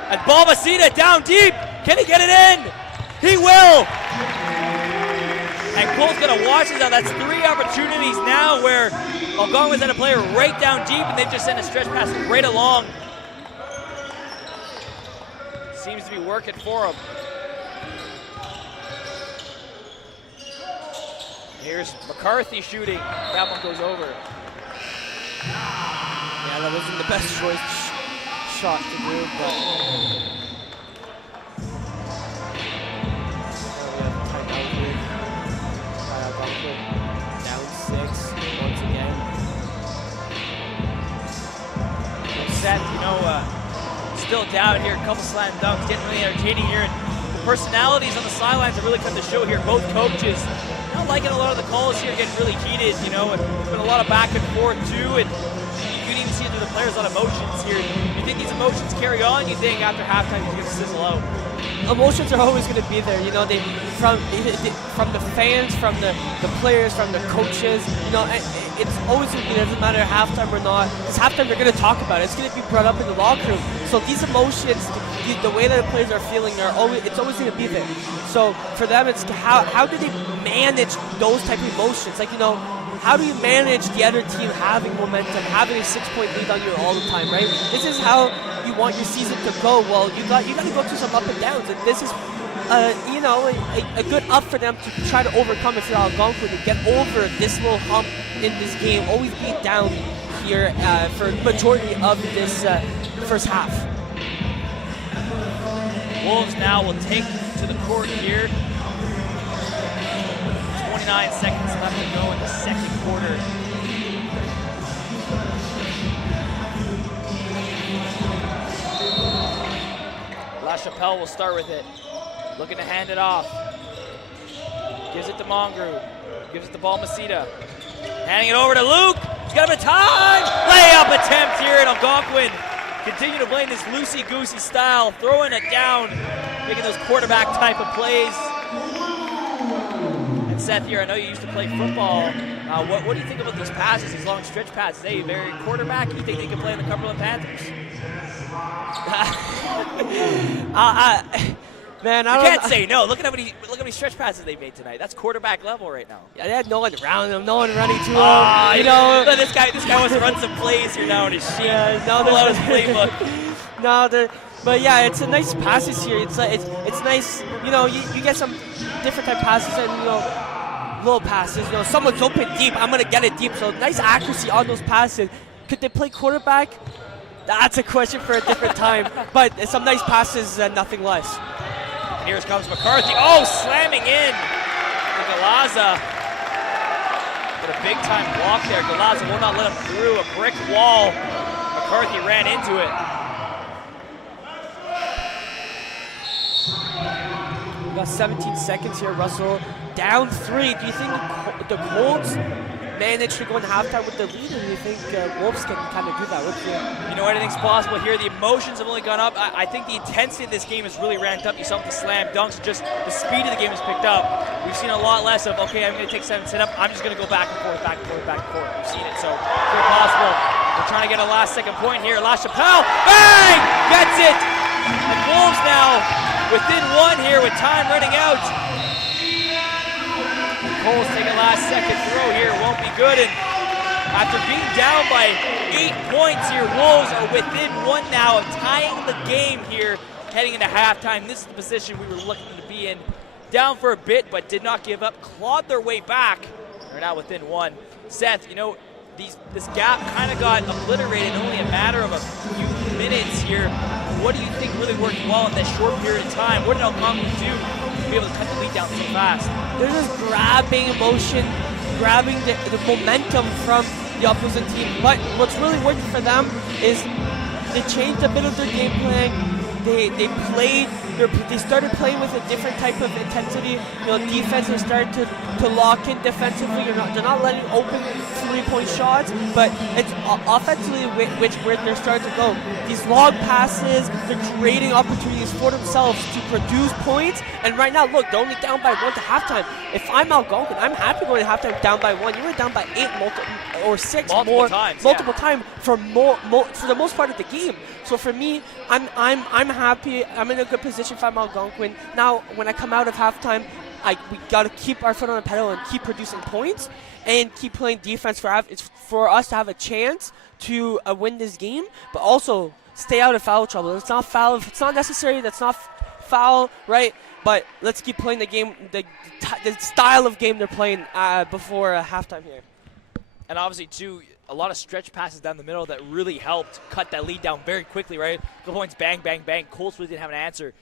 And Balmaceda down deep. Can he get it in? He will. And Cole's gonna watch it now. That's 3 opportunities now where Algonquin's had a player right down deep, and they've just sent a stretch pass right along. Seems to be working for him. Here's McCarthy shooting. That one goes over. Yeah, that wasn't the best choice shot to do, but we have a timeout here. Algonquin down 6 once again. Set, still down here. A couple slam dunks, getting really entertaining here. And the personalities on the sidelines have really come to show here. Both coaches not liking a lot of the calls here, getting really heated, and there's been a lot of back and forth too. And you can even see it through the players on emotions here. You think these emotions carry on? You think after halftime he's going to sizzle out? Emotions are always going to be there. They from the fans, from the players, from the coaches. It's always going to be there. It doesn't matter halftime or not. It's halftime. They're going to talk about it. It's going to be brought up in the locker room. So these emotions, the way that the players are feeling, it's always going to be there. So for them, it's how do they manage those type of emotions? How do you manage the other team having momentum, having a 6-point lead on you all the time, right? This is how you want your season to go. Well, you got to go through some up and downs, and this is, a good up for them to try to overcome if you're Algonquin and get over this little hump in this game. Always be down here for the majority of this first half. Wolves now will take to the court here. 29 seconds left to go in the second quarter. LaChapelle will start with it. Looking to hand it off. Gives it to Mongrue. Gives it to Balmaceda. Handing it over to Luke. He's got a bit of time. Layup attempt here in Algonquin. Continue to play in this loosey-goosey style, throwing it down, making those quarterback type of plays. And Seth here, I know you used to play football. What do you think about these passes, these long stretch passes? Hey, very quarterback. You think they can play in the Cumberland Panthers? Man, You can't say no. Look at how many stretch passes they made tonight. That's quarterback level right now. Yeah, they had no one around them, no one running to You them. know, this guy wants to run some plays here now on his sheet. Yeah, no, pull out his playbook. But yeah, it's a nice passes here. It's nice. You know, you get some different type passes and little passes. You know, someone's open deep. I'm gonna get it deep. So nice accuracy on those passes. Could they play quarterback? That's a question for a different time. But some nice passes and nothing less. Here comes McCarthy. Oh, slamming in for Galaza. But a big-time block there. Galaza will not let him through a brick wall. McCarthy ran into it. We've got 17 seconds here, Russell. Down 3. Do you think the Colts manage to go in halftime with the lead, or do you think Wolves can kind of do that with you? You know, anything's possible here. The emotions have only gone up. I think the intensity of this game has really ramped up. You saw the slam dunks, just the speed of the game has picked up. We've seen a lot less of, okay, I'm going to take 7 sit up. I'm just going to go back and forth, back and forth, back and forth. We've seen it, so it's very possible. We're trying to get a last-second point here. LaChapelle, bang! Gets it! And Wolves now within 1 here with time running out. Coles take a last-second throw here. Won't be good. And after being down by 8 points here, Wolves are within 1 now of tying the game here, heading into halftime. This is the position we were looking to be in. Down for a bit, but did not give up. Clawed their way back. They're now within 1. Seth, you know, this gap kind of got obliterated in only a matter of a few minutes here. What do you think really worked well in that short period of time? What did Algonquin do to be able to cut the lead down so fast? They're just grabbing emotion, grabbing the momentum from the opposing team. But what's really working for them is they changed a bit of their game plan. They started playing with a different type of intensity. You know, defense has started to lock in defensively. They're not letting open 3-point shots, but it's offensively where they're starting to go. These long passes, they're creating opportunities for themselves to produce points. And right now, look, they're only down by 1 to halftime. If I'm Algonquin, I'm happy going to halftime down by 1. You were down by 8 or 6 multiple times for the most part of the game. So for me, I'm happy. I'm in a good position if I'm Algonquin. Now, when I come out of halftime, we got to keep our foot on the pedal and keep producing points and keep playing defense for us to have a chance to win this game, but also stay out of foul trouble. It's not foul. If it's not necessary, that's not foul, right? But let's keep playing the game, the style of game they're playing before halftime here. And obviously, too, a lot of stretch passes down the middle that really helped cut that lead down very quickly, right? Good points, bang, bang, bang. Colts really didn't have an answer.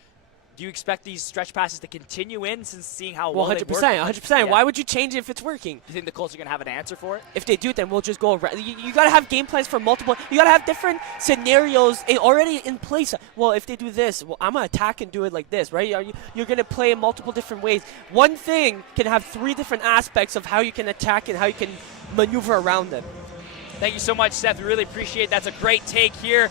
Do you expect these stretch passes to continue in since seeing how well they work? 100%. Yeah. Why would you change it if it's working? Do you think the Colts are going to have an answer for it? If they do, then we'll just go around. You got to have game plans for multiple. You got to have different scenarios already in place. Well, if they do this, well, I'm going to attack and do it like this, right? You're going to play in multiple different ways. One thing can have 3 different aspects of how you can attack and how you can maneuver around them. Thank you so much, Seth. We really appreciate it. That's a great take here.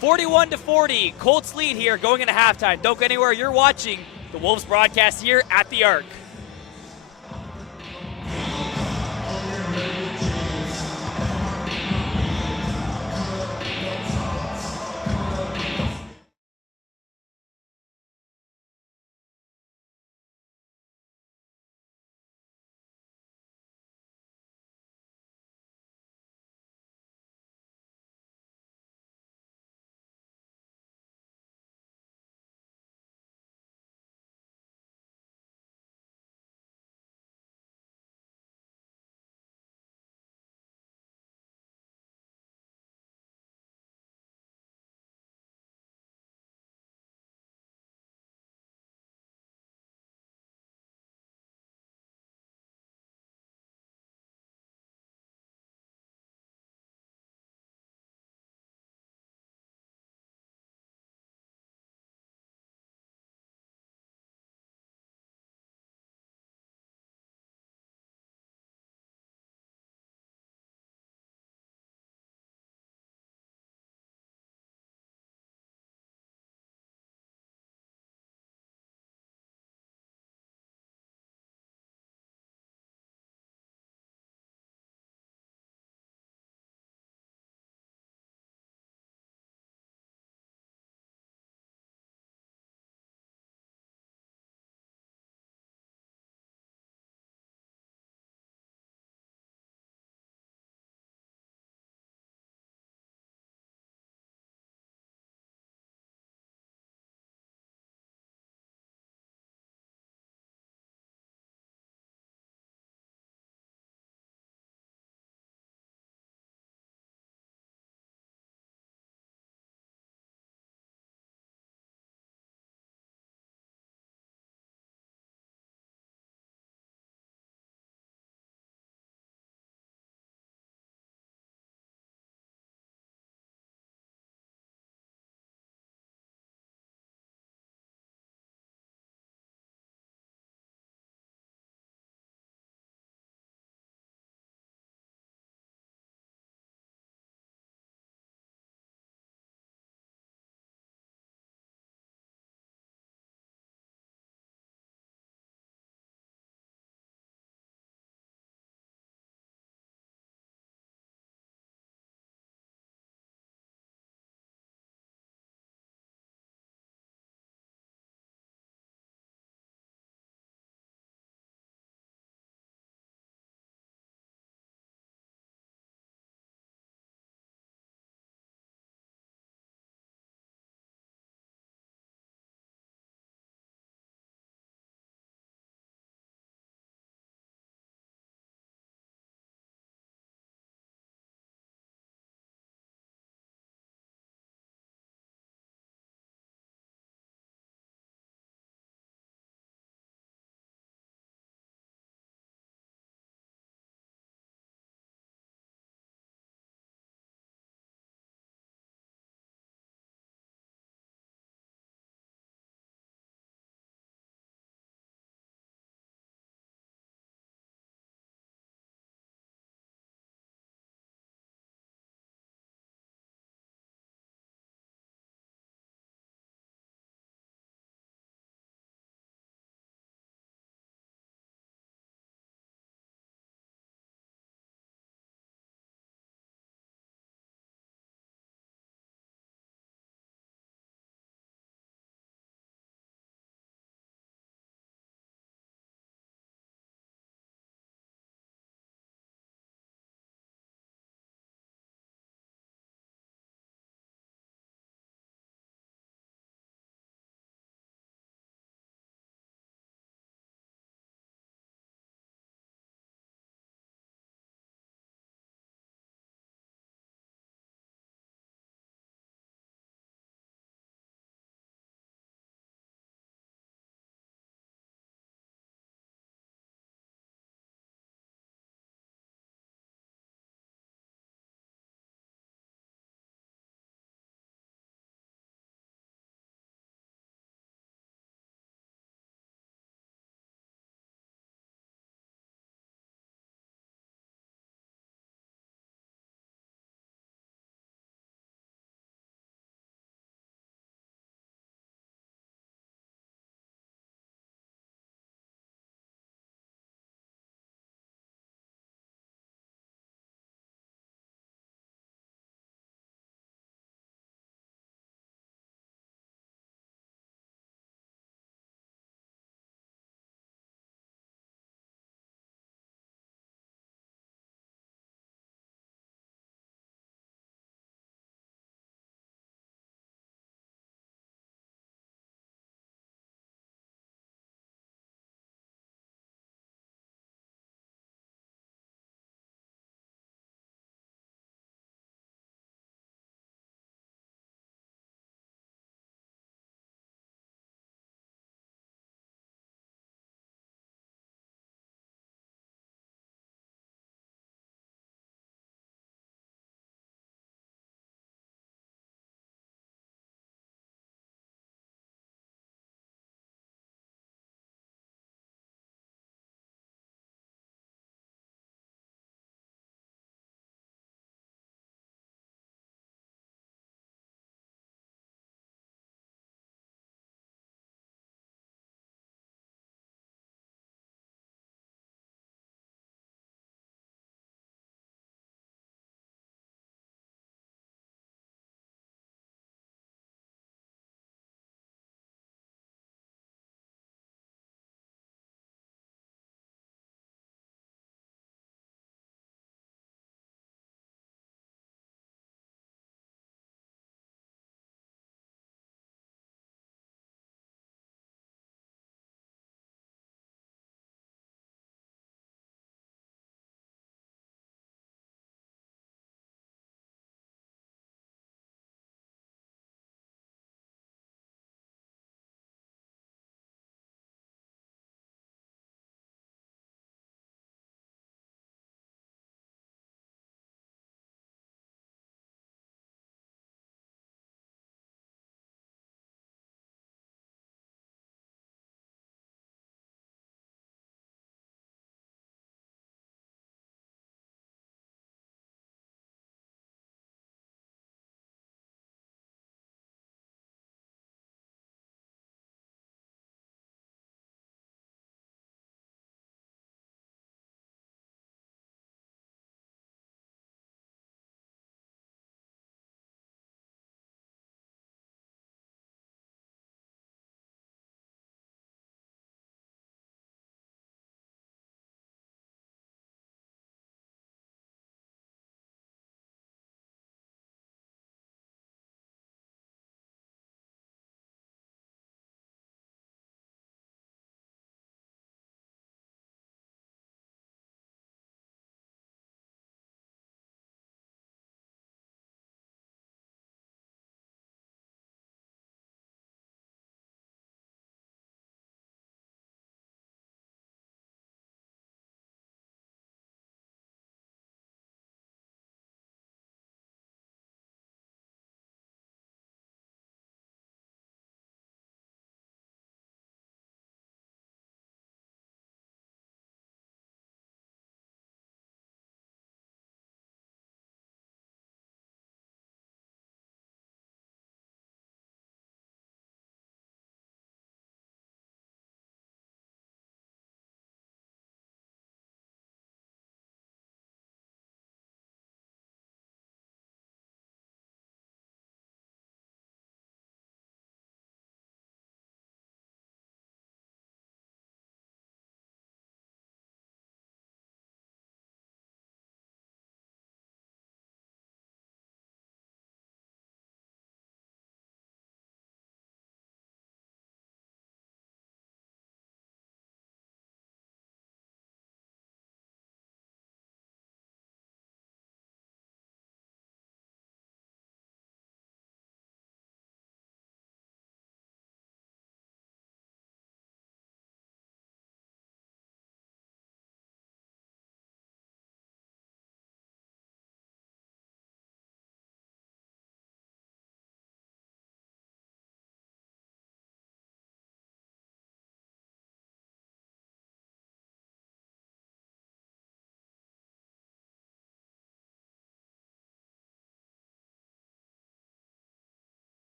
41-40, Colts lead here going into halftime. Don't go anywhere. You're watching the Wolves broadcast here at the Arc.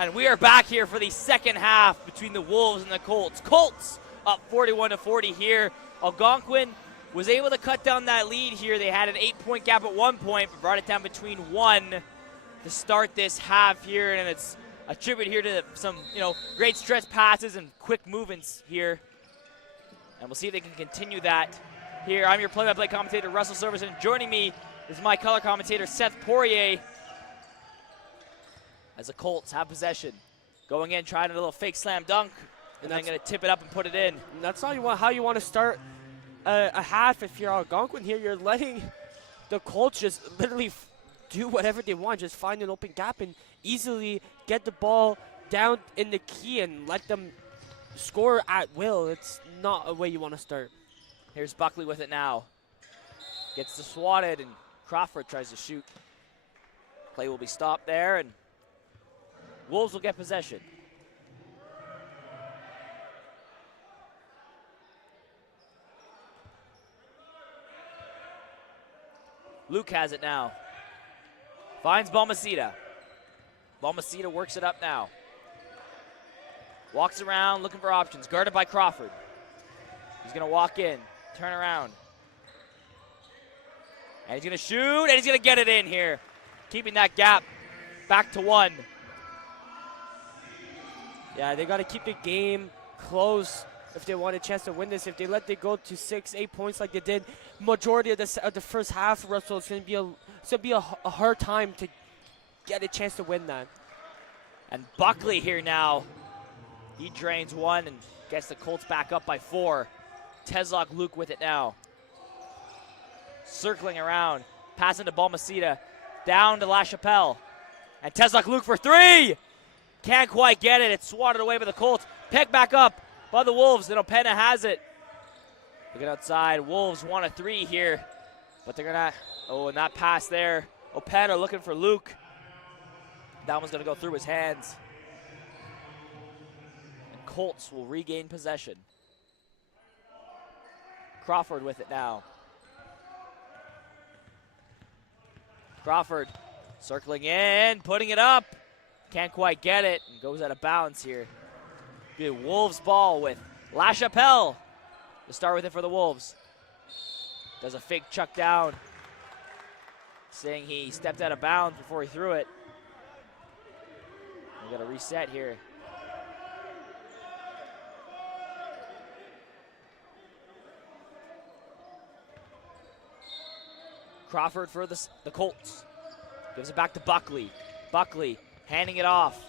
And we are back here for the second half between the Wolves and the Colts. Colts up 41-40 here. Algonquin was able to cut down that lead here. They had an 8-point gap at one point, but brought it down between one to start this half here. And it's a tribute here to some, great stretch passes and quick movements here. And we'll see if they can continue that here. I'm your play-by-play commentator, Russell Service, and joining me is my color commentator, Seth Poirier. As the Colts have possession. Going in, trying a little fake slam dunk, and then going to tip it up and put it in. And that's how you want to start a half. If you're Algonquin here, you're letting the Colts just literally do whatever they want, just find an open gap and easily get the ball down in the key and let them score at will. It's not a way you want to start. Here's Buckley with it now. Gets the swatted, and Crawford tries to shoot. Play will be stopped there, and Wolves will get possession. Luke has it now. Finds Balmaceda. Balmaceda works it up now. Walks around looking for options. Guarded by Crawford. He's going to walk in. Turn around. And he's going to shoot, and he's going to get it in here. Keeping that gap back to one. Yeah, they got to keep the game close if they want a chance to win this. If they let it go to 6-8 points like they did majority of the first half, Russell, it's going to be a hard time to get a chance to win that. And Buckley here now. He drains one and gets the Colts back up by 4. Teslock Luke with it now. Circling around, passing to Balmaceda, down to LaChapelle. And Teslock Luke for 3! Can't quite get it. It's swatted away by the Colts. Picked back up by the Wolves. Then Opena has it. Looking outside. Wolves want a 3 here. But they're going to... Oh, and that pass there. Opena looking for Luke. That one's going to go through his hands. And Colts will regain possession. Crawford with it now. Crawford circling in, putting it up. Can't quite get it, and goes out of bounds here. Be a Wolves ball with LaChapelle to start with it for the Wolves. Does a fake chuck down, saying he stepped out of bounds before he threw it. We got to reset here. Crawford for the Colts. Gives it back to Buckley. Buckley handing it off.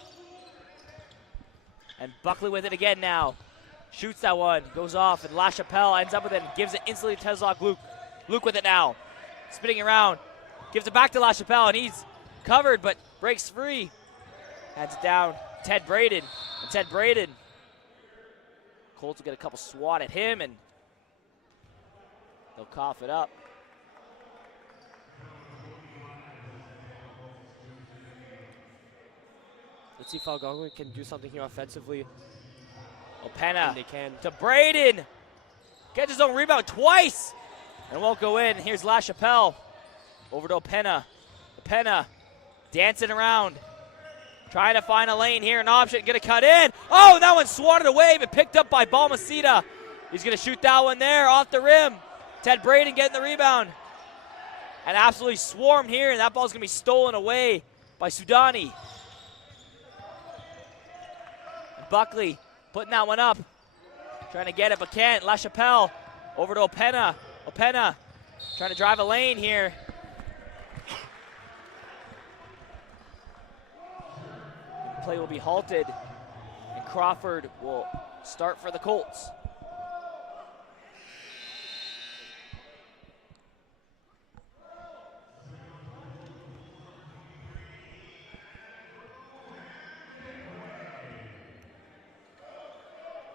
And Buckley with it again now. Shoots that one, goes off, and LaChapelle ends up with it and gives it instantly to Teslock Luke. Luke with it now. Spinning around. Gives it back to LaChapelle, and he's covered, but breaks free. Hands it down. Ted Braden. And Ted Braden. Colts will get a couple swat at him, and they'll cough it up. Let's see if Algonquin can do something here offensively. Opena they can. to Braden. Gets his own rebound twice. And won't go in. Here's LaChapelle. Over to Opena. Opena dancing around. Trying to find a lane here, an option. Going to cut in. Oh, that one swatted away, but picked up by Balmaceda. He's going to shoot that one there off the rim. Ted Braden getting the rebound. And absolutely swarmed here, and that ball's going to be stolen away by Sudani. Buckley putting that one up. Trying to get it, but can't. LaChapelle over to Opena. Opena trying to drive a lane here. Play will be halted, and Crawford will start for the Colts.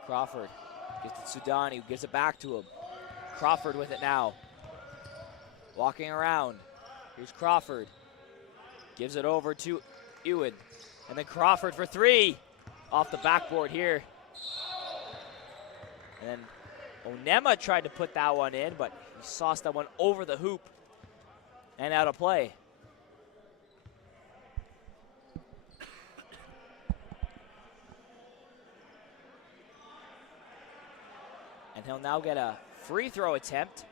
Crawford gives it to Sudani, who gives it back to him. Crawford with it now. Walking around. Here's Crawford. Gives it over to Ewan. And then Crawford for 3. Off the backboard here. And then Onema tried to put that one in, but he sauced that one over the hoop and out of play. And he'll now get a free throw attempt.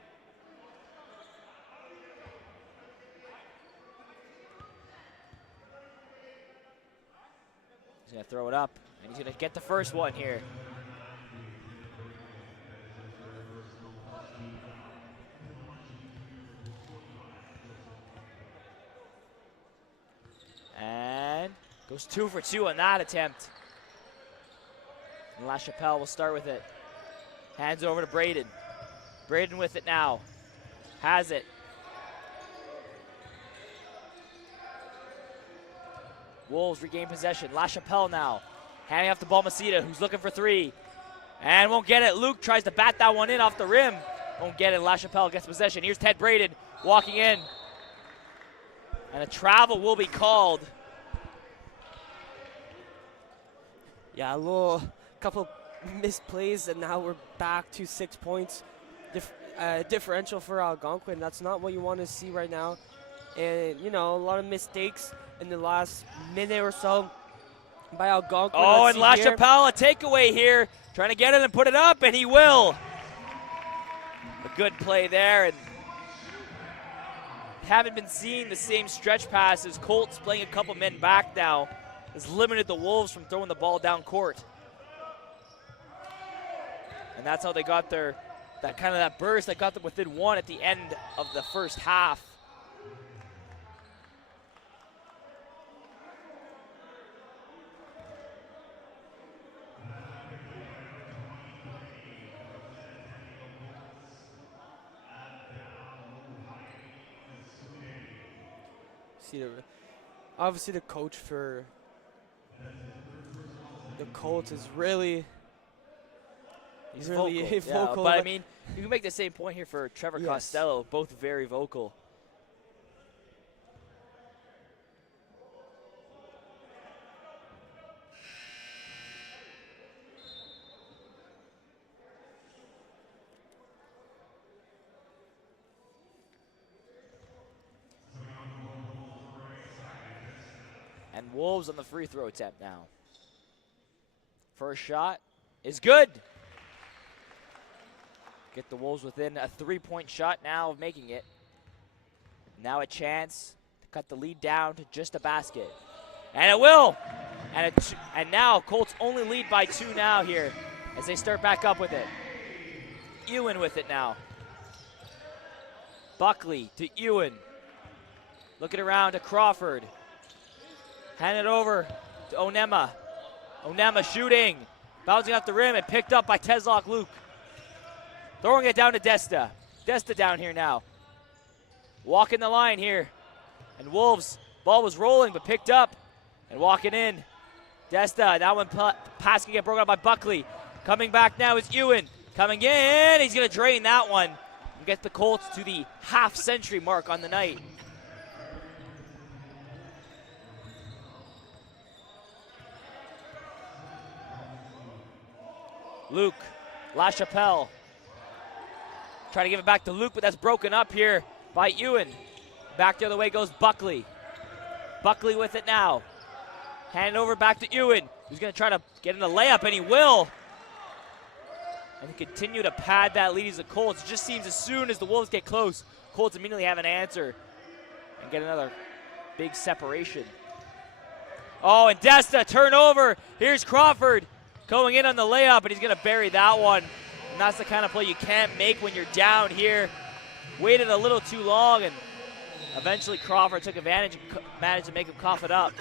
He's going to throw it up, and he's going to get the first one here. And goes 2 for 2 on that attempt. And LaChapelle will start with it. Hands over to Braden. Braden with it now. Has it. Wolves regain possession. LaChapelle now. Handing off to Balmaceda, who's looking for 3. And won't get it. Luke tries to bat that one in off the rim. Won't get it. LaChapelle gets possession. Here's Ted Braden walking in. And a travel will be called. Yeah, couple missed plays, and now we're back to 6 points differential for Algonquin. That's not what you want to see right now. And, you know, a lot of mistakes in the last minute or so by Algonquin. Oh, and LaChapelle, a takeaway here. Trying to get it and put it up, and he will. A good play there. And haven't been seeing the same stretch passes. Colts playing a couple men back now has limited the Wolves from throwing the ball down court. And that's how they got that burst that got them within 1 at the end of the first half. Obviously the coach for the Colts is really He's really vocal. vocal. But I mean, you can make the same point here for Trevor Yes. Costello, both very vocal. And Wolves on the free throw attempt now. First shot is good. Get the Wolves within a 3-point shot now of making it. Now a chance to cut the lead down to just a basket. And it will. And now Colts only lead by 2 now here as they start back up with it. Ewan with it now. Buckley to Ewan. Looking around to Crawford. Hand it over to Onema. Onema shooting. Bouncing off the rim and picked up by Teslock Luke. Throwing it down to Desta. Desta down here now. Walking the line here. And Wolves, ball was rolling but picked up. And walking in. Desta, that one pass can get broken up by Buckley. Coming back now is Ewan. Coming in, he's going to drain that one. And get the Colts to the half-century mark on the night. Luke, LaChapelle. Trying to give it back to Luke, but that's broken up here by Ewan. Back the other way goes Buckley. Buckley with it now. Hand over back to Ewan, who's going to try to get in the layup, and he will. And continue to pad that lead as the Colts. It just seems as soon as the Wolves get close, Colts immediately have an answer and get another big separation. Oh, and Desta, turnover. Here's Crawford going in on the layup, and he's going to bury that one. And that's the kind of play you can't make when you're down here. Waited a little too long, and eventually Crawford took advantage and managed to make him cough it up.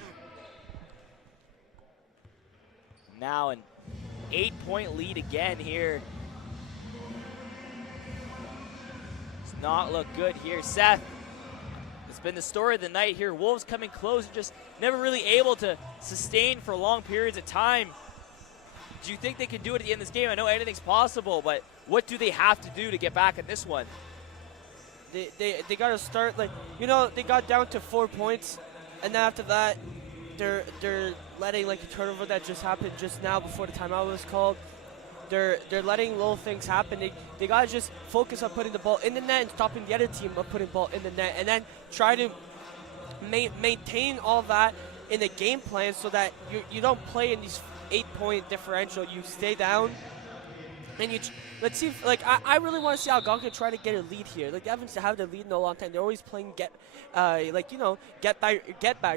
Now an 8-point lead again here. Does not look good here. Seth, it's been the story of the night here. Wolves coming close and just never really able to sustain for long periods of time. Do you think they can do it at the end of this game? I know anything's possible, but what do they have to do to get back in this one? They got to start, like, you know, they got down to 4 points, and then after that, they're letting, like, a turnover that just happened just now before the timeout was called. They're letting little things happen. They got to just focus on putting the ball in the net and stopping the other team from putting the ball in the net, and then try to maintain all that in the game plan so that you don't play in these 8-point differential. You stay down And let's see if, like, I really want to see Algonquin try to get a lead here. Like, they haven't had the lead in a long time. They're always playing get back.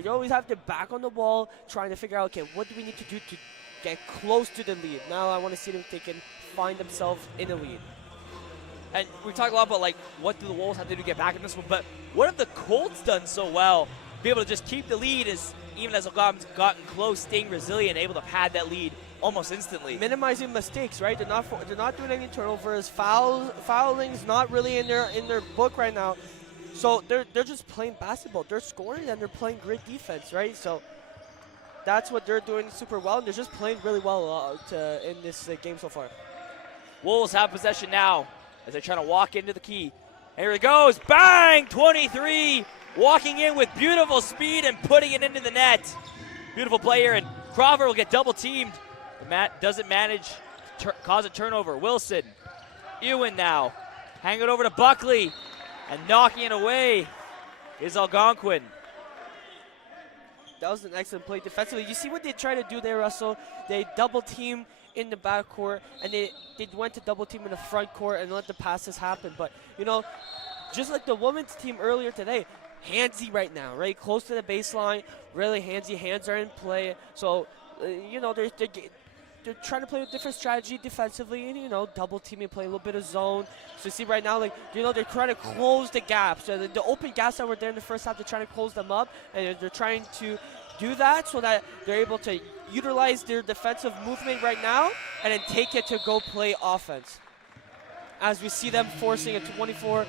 You always have to back on the ball, trying to figure out, okay, what do we need to do to get close to the lead? Now I want to see if they can find themselves in the lead. And we talked a lot about, like, what do the Wolves have to do to get back in this one, but what have the Colts done so well? Be able to just keep the lead even as Algonquin's gotten close, staying resilient, able to pad that lead almost instantly. Minimizing mistakes, right? They're not doing any turnovers. Fouling's not really in their book right now. So they're just playing basketball. They're scoring and they're playing great defense, right? So that's what they're doing super well, and they're just playing really well in this game so far. Wolves have possession now as they're trying to walk into the key. Here it goes, bang, 23, walking in with beautiful speed and putting it into the net. Beautiful play here, and Crawford will get double teamed. The mat doesn't manage to cause a turnover. Wilson, Ewan now, hang it over to Buckley, and knocking it away is Algonquin. That was an excellent play defensively. You see what they try to do there, Russell? They double team in the backcourt, and they went to double team in the front court and let the passes happen. But, just like the women's team earlier today, handsy right now, right? Close to the baseline, really handsy. Hands are in play. So, they're trying to play a different strategy defensively and, double teaming, play a little bit of zone. So you see right now, they're trying to close the gaps. So the open gaps that were there in the first half, they're trying to close them up, and they're trying to do that so that they're able to utilize their defensive movement right now and then take it to go play offense. As we see them forcing a 24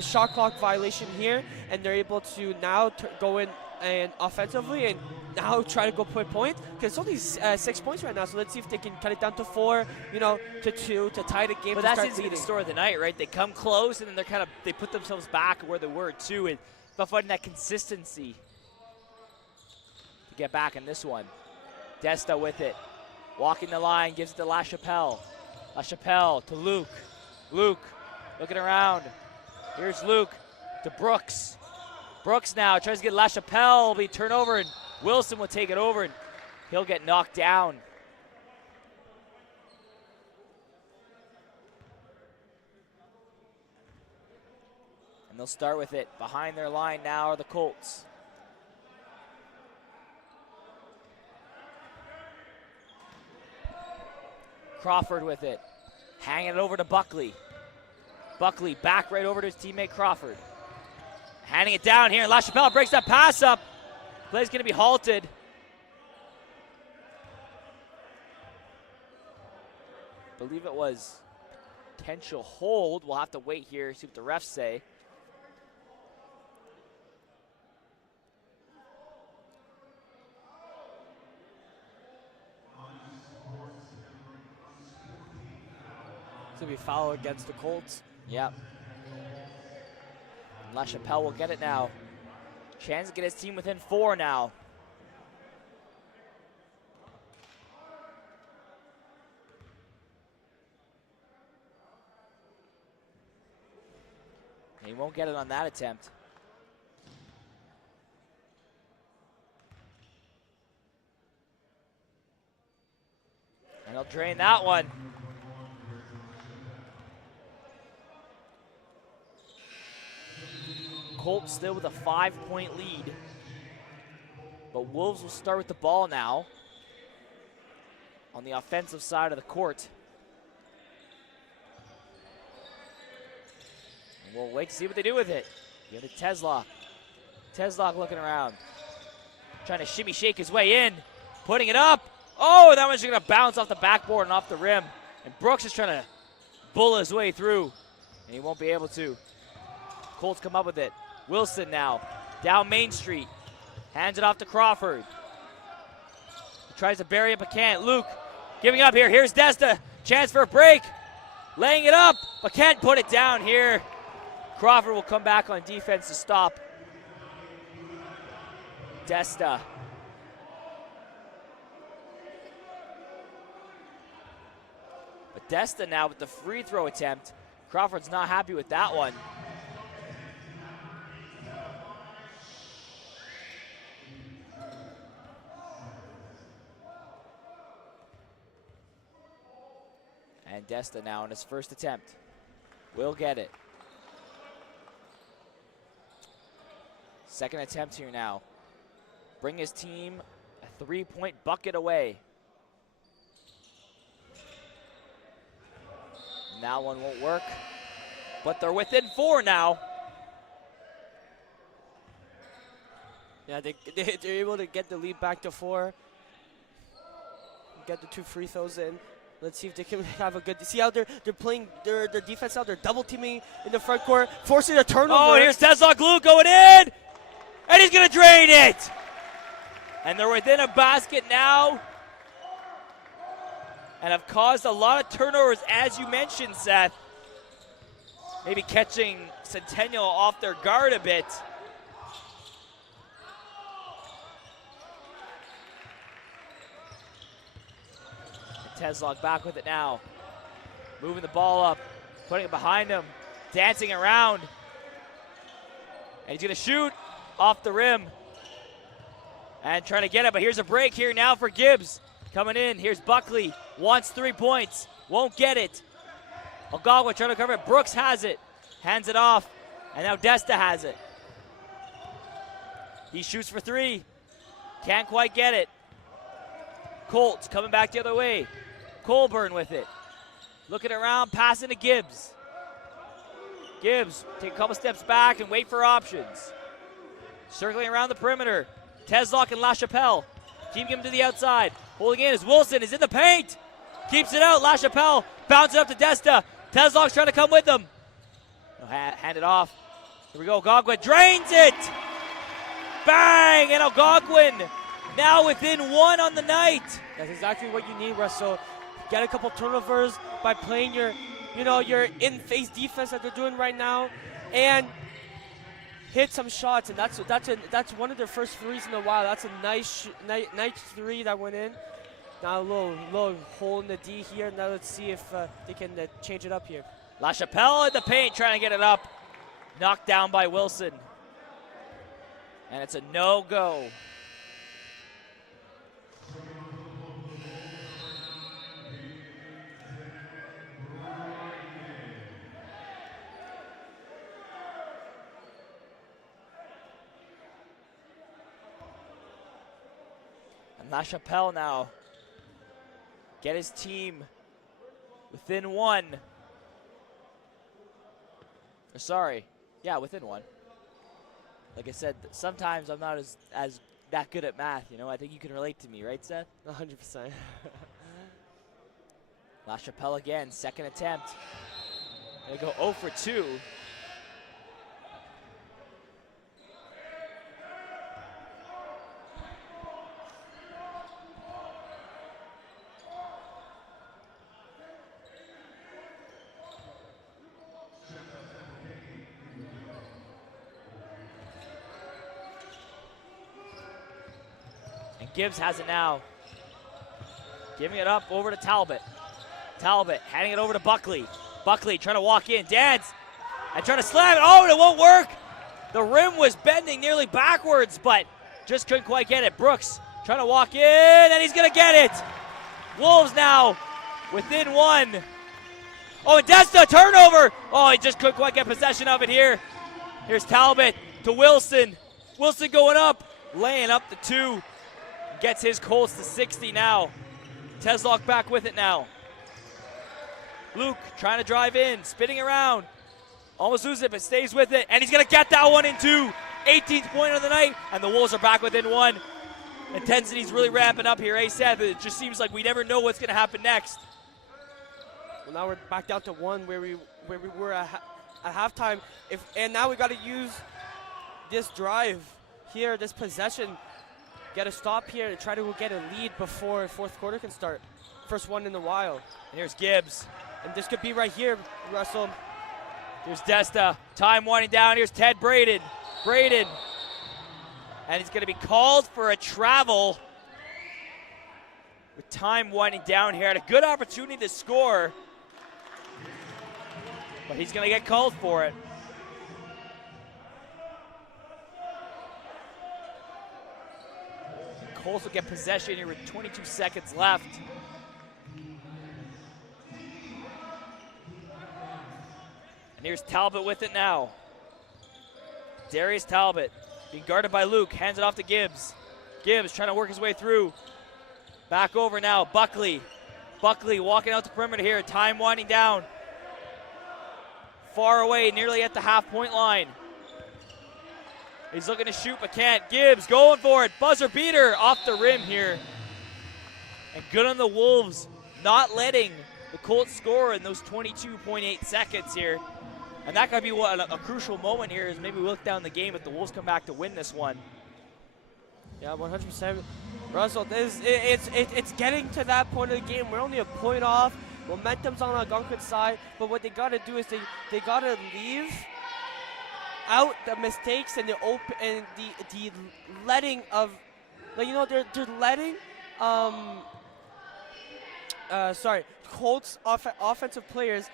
shot clock violation here, and they're able to now go in and offensively and now try to go put point, because it's only 6 points right now. So let's see if they can cut it down to 4, to 2 to tie the game. But that seems to be the story of the night, right? They come close and then they put themselves back where they were too, and about finding that consistency to get back in this one. Desta with it, walking the line, gives it to LaChapelle. LaChapelle to Luke. Luke looking around. Here's Luke to Brooks. Brooks now tries to get LaChapelle, will be turned over, and Wilson will take it over, and he'll get knocked down. And they'll start with it. Behind their line now are the Colts. Crawford with it. Hanging it over to Buckley. Buckley back right over to his teammate Crawford. Handing it down here. LaChapelle breaks that pass up. Play's going to be halted. Believe it was potential hold. We'll have to wait here, see what the refs say. It's going to be foul against the Colts. Yep. LaChapelle will get it now. Chance to get his team within 4 now. He won't get it on that attempt. And he'll drain that one. Colts still with a 5-point lead. But Wolves will start with the ball now on the offensive side of the court. And we'll wait to see what they do with it. Give it to Teslock. Teslock looking around. Trying to shimmy shake his way in. Putting it up. Oh, that one's going to bounce off the backboard and off the rim. And Brooks is trying to bull his way through. And he won't be able to. Colts come up with it. Wilson now, down Main Street. Hands it off to Crawford. He tries to bury it, but can't. Luke giving up here. Here's Desta. Chance for a break. Laying it up, but can't put it down here. Crawford will come back on defense to stop Desta. But Desta now with the free throw attempt. Crawford's not happy with that one. And And Desta now in his first attempt will get it. Second attempt here now. Bring his team a 3-point bucket away. Now one won't work, but they're within 4 now. Yeah, they're able to get the lead back to 4. Get the 2 free throws in. Let's see if they can have a good. See how they're playing their defense out. They're double teaming in the front court, forcing a turnover. Oh, here's Tesla Glue going in, and he's gonna drain it. And they're within a basket now, and have caused a lot of turnovers, as you mentioned, Seth. Maybe catching Centennial off their guard a bit. Teslock back with it now. Moving the ball up, putting it behind him, dancing around. And he's gonna shoot off the rim. And trying to get it, but here's a break here now for Gibbs. Coming in, here's Buckley, wants 3 points, won't get it. Algonquin trying to cover it, Brooks has it, hands it off, and now Desta has it. He shoots for 3, can't quite get it. Colts coming back the other way. Colburn with it. Looking around, passing to Gibbs. Gibbs, take a couple steps back and wait for options. Circling around the perimeter. Teslock and LaChapelle. Keeping him to the outside. Holding in as Wilson is in the paint. Keeps it out. LaChapelle bounces up to Desta. Teslock's trying to come with him. Hand it off. Here we go. Algonquin drains it. Bang! And Algonquin now within 1 on the night. That's exactly what you need, Russell. Get a couple turnovers by playing your in-face defense that they're doing right now, and hit some shots. And that's one of their first threes in a while. That's a nice 3 that went in. Now a little hole in the D here. Now let's see if they can change it up here. LaChapelle in the paint trying to get it up. Knocked down by Wilson. And it's a no-go. And LaChapelle now get his team within 1. Within 1. Like I said, sometimes I'm not as that good at math, you know. I think you can relate to me, right, Seth? 100%. LaChapelle again, second attempt. Gonna go 0 for 2. Gibbs has it now. Giving it up over to Talbot. Talbot handing it over to Buckley. Buckley trying to walk in, dance, and trying to slam it. Oh, it won't work. The rim was bending nearly backwards, but just couldn't quite get it. Brooks trying to walk in, and he's going to get it. Wolves now within 1. Oh, and Desta, turnover. Oh, he just couldn't quite get possession of it here. Here's Talbot to Wilson. Wilson going up, laying up the 2. Gets his Colts to 60 now. Teslock back with it now. Luke trying to drive in, spinning around. Almost loses it, but stays with it. And he's going to get that one in 2. 18th point of the night, and the Wolves are back within 1. Intensity's really ramping up here, Seth. It just seems like we never know what's going to happen next. Well, now we're back down to 1 where we were at halftime. And now we got to use this drive here, this possession. Get a stop here to try to get a lead before fourth quarter can start. First one in a while. And here's Gibbs. And this could be right here, Russell. Here's Desta. Time winding down. Here's Ted Braden. And he's going to be called for a travel. With time winding down here. Had a good opportunity to score. But he's going to get called for it. Colts will get possession here with 22 seconds left. And here's Talbot with it now. Darius Talbot being guarded by Luke. Hands it off to Gibbs. Gibbs trying to work his way through. Back over now. Buckley. Buckley walking out the perimeter here. Time winding down. Far away, nearly at the half-point line. He's looking to shoot, but can't. Gibbs going for it. Buzzer beater off the rim here. And good on the Wolves, not letting the Colts score in those 22.8 seconds here. And that could be a crucial moment here, as maybe we look down the game if the Wolves come back to win this one. Yeah, 100%. Russell, it's getting to that point of the game. We're only a point off. Momentum's on Algonquin side, but what they got to do is they got to leave out the mistakes and the letting of, like, you know, they're letting Colts offensive players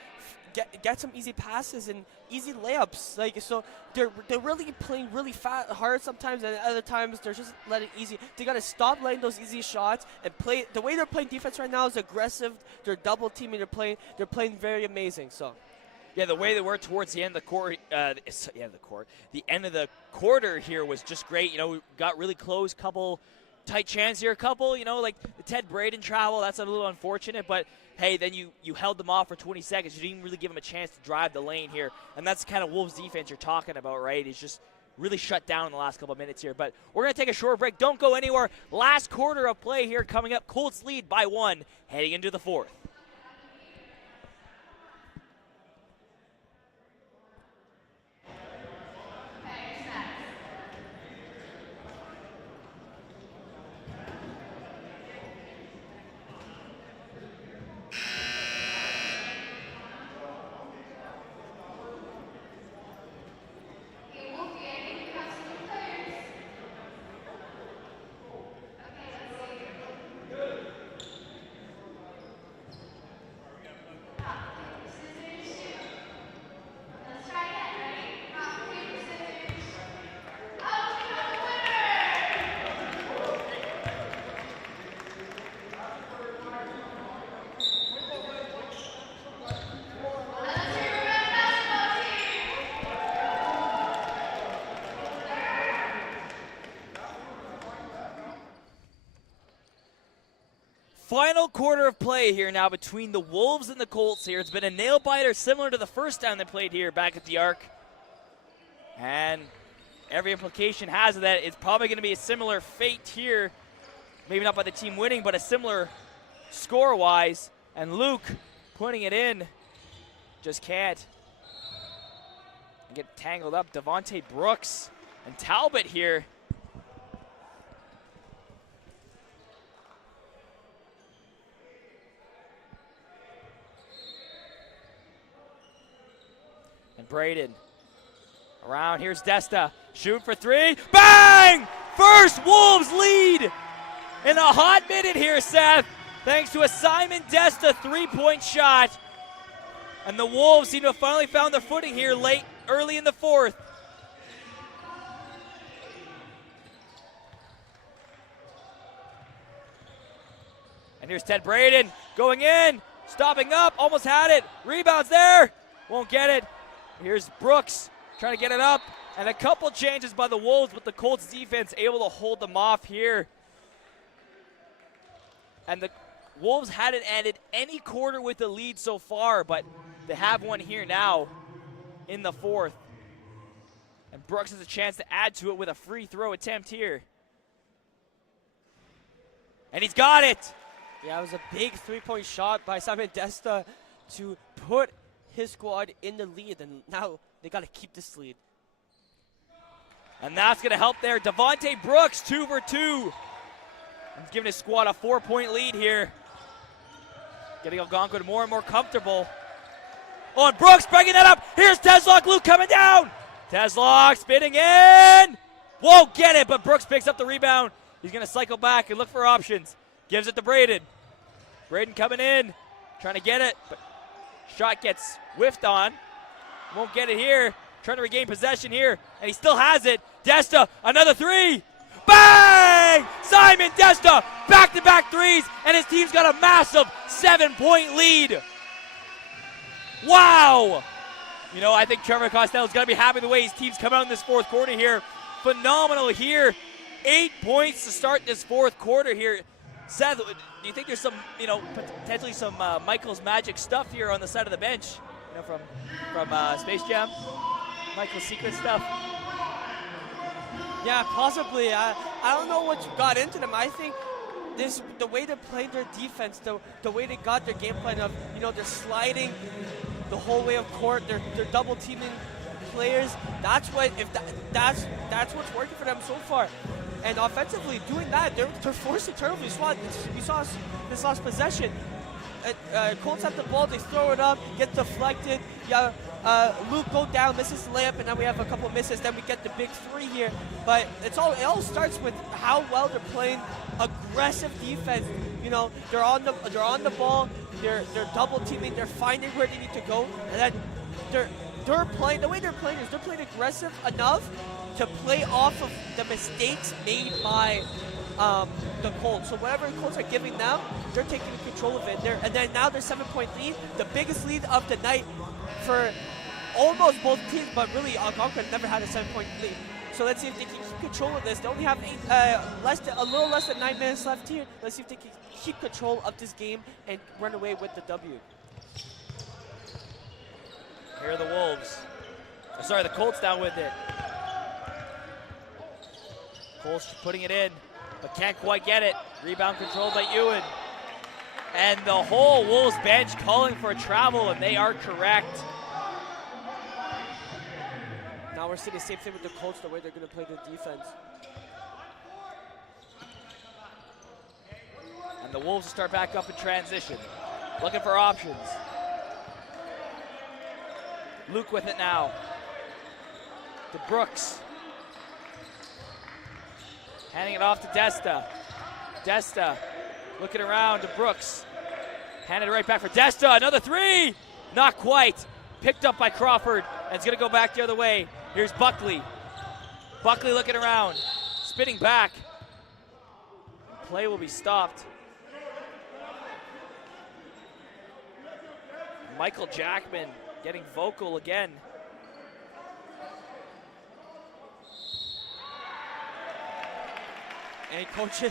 get some easy passes and easy layups. Like, so they're really playing really hard sometimes, and other times they're just letting easy. They got to stop letting those easy shots and play. The way they're playing defense right now is aggressive. They're double teaming. They're playing very amazing. So. Yeah, the way they were towards the end of the court, the end of the quarter here was just great. You know, we got really close, couple tight chances here, like the Ted Braden travel. That's a little unfortunate, but hey, then you held them off for 20 seconds. You didn't really give them a chance to drive the lane here, and that's the kind of Wolves defense you're talking about, right? It's just really shut down in the last couple of minutes here. But we're going to take a short break. Don't go anywhere. Last quarter of play here coming up. Colts lead by 1 heading into the fourth. Final quarter of play here now between the Wolves and the Colts here. It's been a nail-biter similar to the first time they played here back at the Arc. And every implication has that it's probably going to be a similar fate here. Maybe not by the team winning, but a similar score-wise. And Luke putting it in. Just can't. Get tangled up. Devontae Brooks and Talbot here. Braden around. Here's Desta. Shoot for three. Bang! First Wolves lead in a hot minute here, Seth. Thanks to a Simon Desta three-point shot. And the Wolves seem to have finally found their footing here early in the fourth. And here's Ted Braden going in, stopping up, almost had it. Rebounds there. Won't get it. Here's Brooks trying to get it up, and a couple changes by the Wolves, but the Colts defense able to hold them off here. And the Wolves hadn't ended any quarter with a lead so far, but they have one here now in the fourth. And Brooks has a chance to add to it with a free throw attempt here. And he's got it. Yeah, it was a big three-point shot by Simon Desta to put his squad in the lead, and now they got to keep this lead. And that's going to help there. Devontae Brooks, 2 for 2. He's giving his squad a 4-point lead here. Getting Algonquin more and more comfortable. Oh, and Brooks breaking that up. Here's Teslock Luke coming down. Teslock spinning in. Won't get it, but Brooks picks up the rebound. He's going to cycle back and look for options. Gives it to Braden. Braden coming in, trying to get it, but shot gets whiffed on. Won't get it here. Trying to regain possession here, and he still has it. Desta, another three. Bang! Simon Desta, back-to-back threes, and his team's got a massive 7-point lead. Wow! You know, I think Trevor Costello's got to be happy the way his team's come out in this fourth quarter here. Phenomenal here. 8 points to start this fourth quarter here. Seth, do you think there's some, you know, potentially some Michael's magic stuff here on the side of the bench, you know, from Space Jam? Michael's secret stuff? Yeah, possibly. I don't know what got into them. I think the way they played their defense, the way they got their game plan of, you know, they're sliding the whole way of court, they're double teaming players. That's what's working for them so far. And offensively, doing that, they're forcing turnovers. We saw this last possession. Colts have the ball, they throw it up, get deflected. Yeah, Luke go down, misses the layup, and then we have a couple misses. Then we get the big three here. But it all starts with how well they're playing aggressive defense. You know, they're on the ball, they're double teaming, they're finding where they need to go, and then they're playing. The way they're playing is they're playing aggressive enough to play off of the mistakes made by the Colts. So whatever the Colts are giving them, they're taking control of it. And then now they're 7-point lead, the biggest lead of the night for almost both teams, but really Algonquin never had a 7-point lead. So let's see if they can keep control of this. They only have a little less than 9 minutes left here. Let's see if they can keep control of this game and run away with the W. Here are the Wolves. Sorry, the Colts down with it. Colts putting it in, but can't quite get it. Rebound controlled by Ewan. And the whole Wolves bench calling for a travel, and they are correct. Now we're seeing the same thing with the Colts, the way they're going to play their defense. And the Wolves will start back up in transition, looking for options. Luke with it now. To Brooks. Handing it off to Desta. Desta looking around to Brooks. Handed it right back for Desta. Another three. Not quite. Picked up by Crawford. And it's going to go back the other way. Here's Buckley. Buckley looking around. Spinning back. Play will be stopped. Michael Jackman getting vocal again. And coach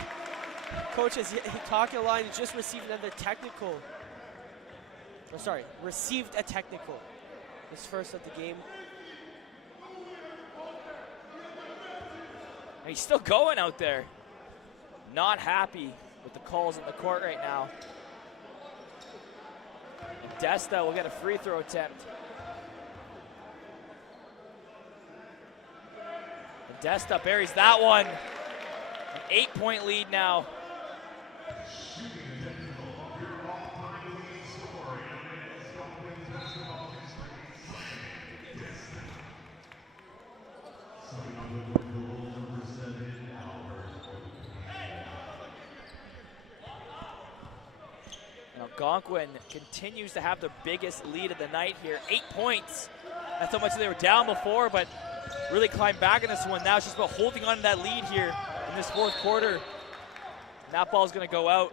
is talking a lot. He just received another technical. Oh, sorry, received a technical. His first of the game. And he's still going out there. Not happy with the calls in the court right now. And Desta will get a free throw attempt. And Desta buries that one. An 8-point lead now. Algonquin continues to have the biggest lead of the night here. 8 points. That's how much they were down before, but really climbed back in this one. Now it's just about holding on to that lead here in this fourth quarter. And that ball's going to go out.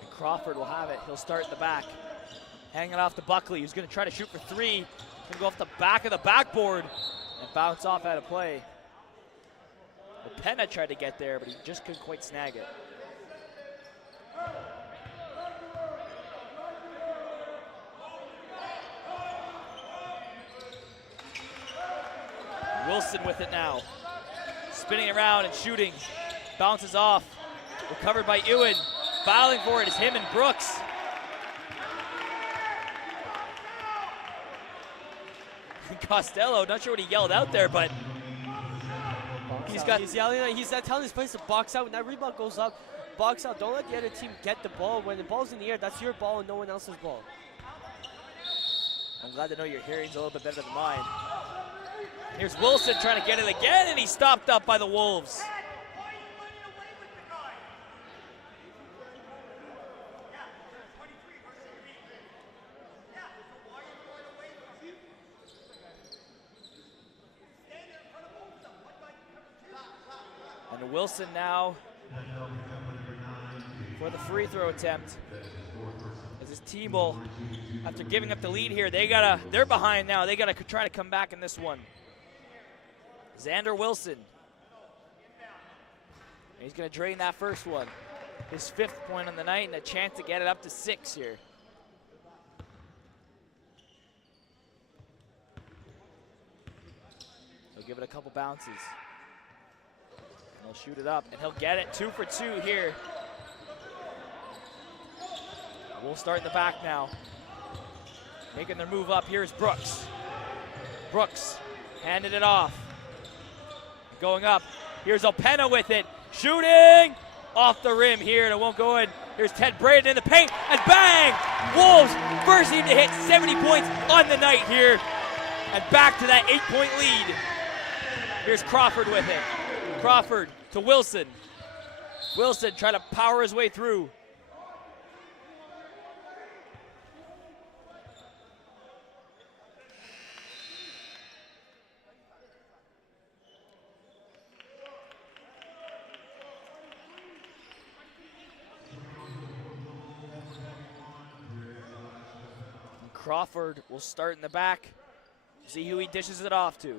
And Crawford will have it. He'll start in the back. Hanging it off to Buckley, who's going to try to shoot for three. Going to go off the back of the backboard and bounce off out of play. Penna tried to get there, but he just couldn't quite snag it. Wilson with it now. Spinning around and shooting. Bounces off. Recovered by Ewan. Fouling for it is him and Brooks. Costello, not sure what he yelled out there, but he's yelling. He's telling his players to box out. When that rebound goes up, box out. Don't let the other team get the ball. When the ball's in the air, that's your ball and no one else's ball. I'm glad to know your hearing's a little bit better than mine. Here's Wilson trying to get it again, and he's stopped up by the Wolves. Wilson now for the free throw attempt. As his team will, after giving up the lead here, they're behind now. They gotta try to come back in this one. Xander Wilson. He's gonna drain that first one. His 5th point on the night and a chance to get it up to 6 here. He'll give it a couple bounces. And he'll shoot it up, and he'll get it 2 for 2 here. We'll start in the back now. Making their move up. Here's Brooks. Brooks handed it off. Going up. Here's Opena with it. Shooting off the rim here, and it won't go in. Here's Ted Braden in the paint, and bang! Wolves first team to hit 70 points on the night here, and back to that 8-point lead. Here's Crawford with it. Crawford to Wilson. Wilson trying to power his way through. Crawford will start in the back. See who he dishes it off to.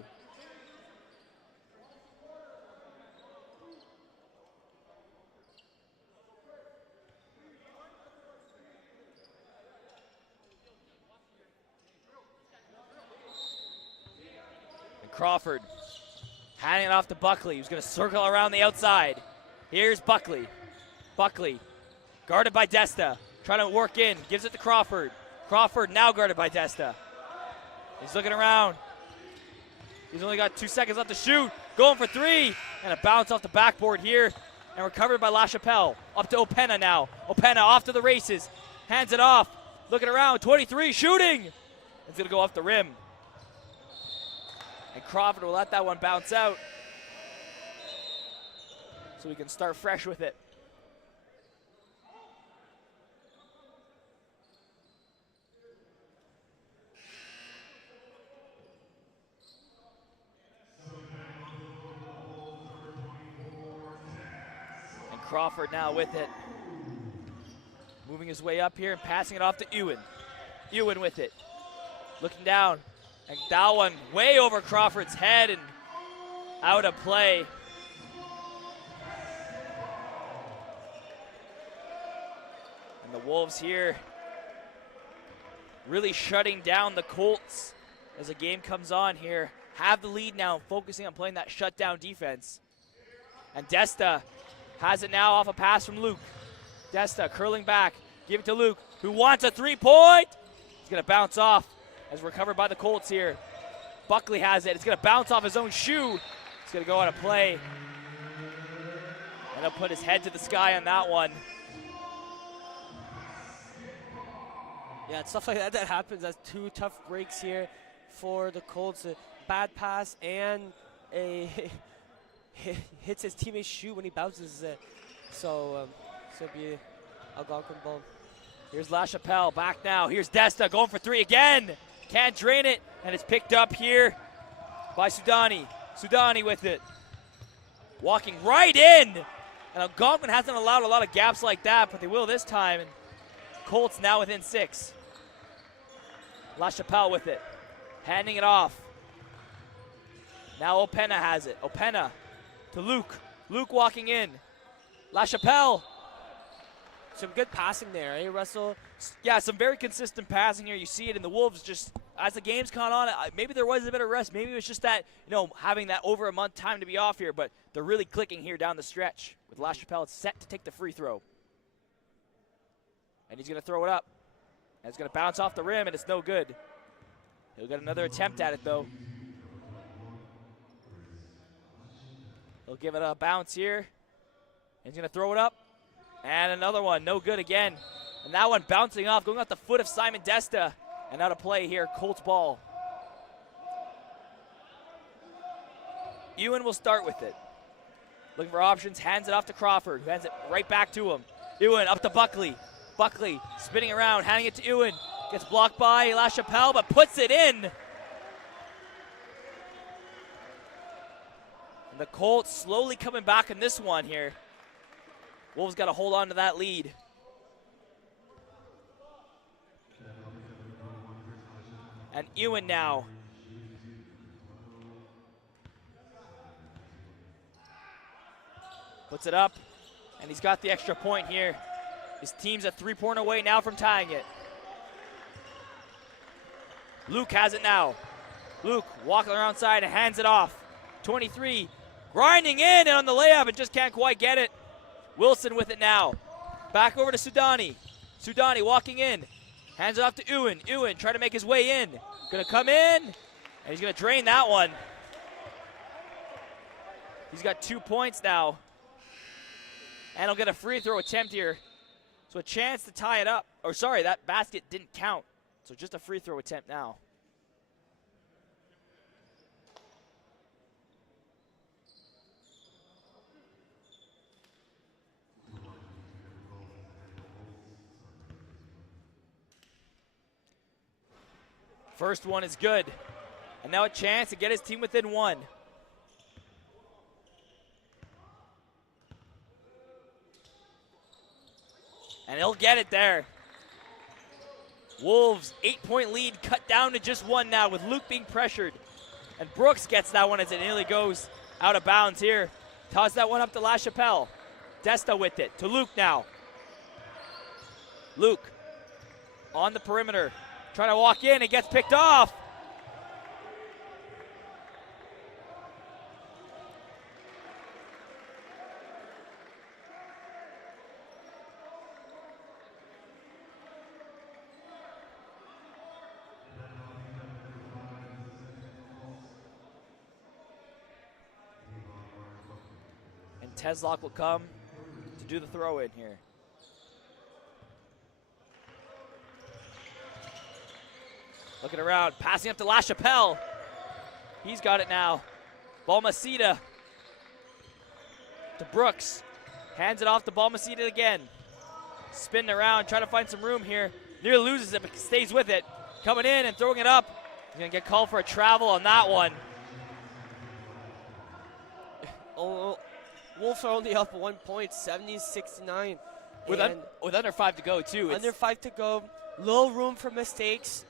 And Crawford handing it off to Buckley, who's going to circle around the outside. Here's Buckley. Buckley, guarded by Desta, trying to work in, gives it to Crawford. Crawford now guarded by Desta. He's looking around. He's only got 2 seconds left to shoot. Going for 3. And a bounce off the backboard here. And recovered by LaChapelle. Up to Opena now. Opena off to the races. Hands it off. Looking around. 23. Shooting. It's going to go off the rim. And Crawford will let that one bounce out. So we can start fresh with it. Crawford now with it. Moving his way up here and passing it off to Ewan. Ewan with it. Looking down. And that one way over Crawford's head and out of play. And the Wolves here really shutting down the Colts as the game comes on here. Have the lead now, focusing on playing that shutdown defense. And Desta has it now off a pass from Luke. Desta curling back. Give it to Luke, who wants a 3-point. He's going to bounce off as recovered by the Colts here. Buckley has it. It's going to bounce off his own shoe. It's going to go out of play. And he'll put his head to the sky on that one. Yeah, it's stuff like that happens. That's 2 tough breaks here for the Colts. A bad pass and a hits his teammate's shoe when he bounces it. So be Algonquin ball. Here's LaChapelle back now. Here's Desta going for 3 again. Can't drain it, and it's picked up here by Sudani. Sudani with it. Walking right in. And Algonquin hasn't allowed a lot of gaps like that, but they will this time. And Colts now within 6. LaChapelle with it. Handing it off. Now Opena has it. Opena to Luke. Luke walking in. LaChapelle. Some good passing there, eh, Russell? Yeah, some very consistent passing here. You see it in the Wolves just as the game's gone on. Maybe there was a bit of rest. Maybe it was just that, having that over a month time to be off here, but they're really clicking here down the stretch with LaChapelle set to take the free throw. And he's going to throw it up. And it's going to bounce off the rim, and it's no good. He'll get another attempt at it, though. He'll give it a bounce here. He's going to throw it up. And another one, no good again. And that one bouncing off, going off the foot of Simon Desta. And out of play here, Colts ball. Ewan will start with it. Looking for options, hands it off to Crawford, who hands it right back to him. Ewan up to Buckley. Buckley spinning around, handing it to Ewan. Gets blocked by LaChapelle, but puts it in. And the Colts slowly coming back in this one here. Wolves got to hold on to that lead. And Ewan now. Puts it up, and he's got the extra point here. His team's a 3-point away now from tying it. Luke has it now. Luke walking around side and hands it off. 23, grinding in and on the layup and just can't quite get it. Wilson with it now. Back over to Sudani. Sudani walking in. Hands it off to Ewan. Ewan trying to make his way in. Gonna come in, and he's gonna drain that one. He's got 2 points now. And he'll get a free throw attempt here. So a chance to tie it up. Or sorry, that basket didn't count. So just a free throw attempt now. First one is good. And now a chance to get his team within one. And he'll get it there. Wolves, 8-point lead cut down to just one now with Luke being pressured. And Brooks gets that one as it nearly goes out of bounds here. Toss that one up to LaChapelle. Desta with it to Luke now. Luke on the perimeter. Trying to walk in, it gets picked off. And Teslock will come to do the throw in here. Looking around, passing up to LaChapelle. He's got it now. Balmaceda to Brooks. Hands it off to Balmaceda again. Spinning around, trying to find some room here. Nearly loses it, but stays with it. Coming in and throwing it up. He's gonna get called for a travel on that one. Oh, Wolves are only up 1 point, 70-69. With under 5 to go too. Under 5 to go, little room for mistakes.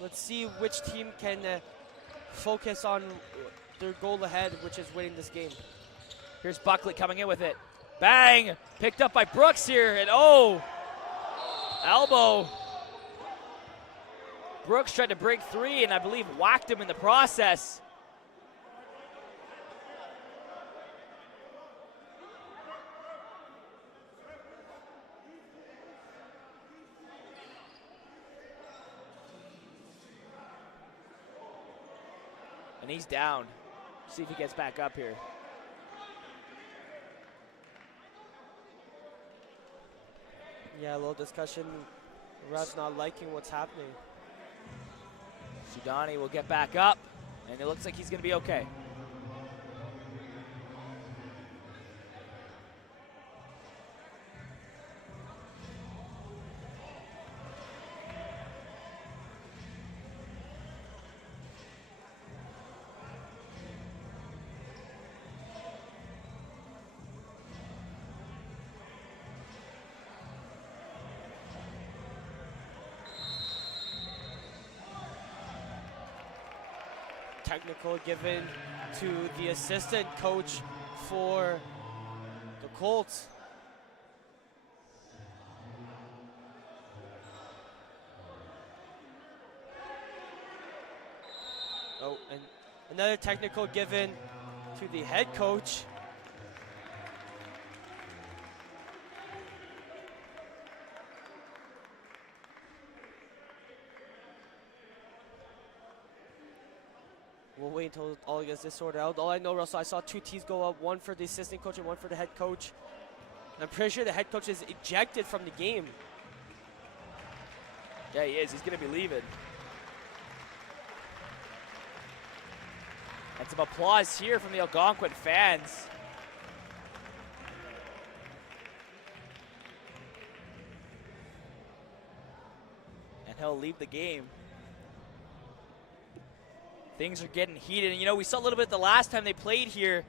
Let's see which team can focus on their goal ahead, which is winning this game. Here's Buckley coming in with it. Bang! Picked up by Brooks here, and oh! Elbow. Brooks tried to break three, and I believe whacked him in the process. And he's down. See if he gets back up here. Yeah, a little discussion. Refs not liking what's happening. Sudani will get back up, and it looks like he's going to be okay. Technical given to the assistant coach for the Colts. Oh, and another technical given to the head coach. We'll wait until all gets this sorted out. All I know, Russell, I saw two tees go up, one for the assistant coach and one for the head coach. And I'm pretty sure the head coach is ejected from the game. Yeah, he is. He's going to be leaving. And some applause here from the Algonquin fans. And he'll leave the game. things are getting heated. And, you know, we saw a little bit the last time they played here.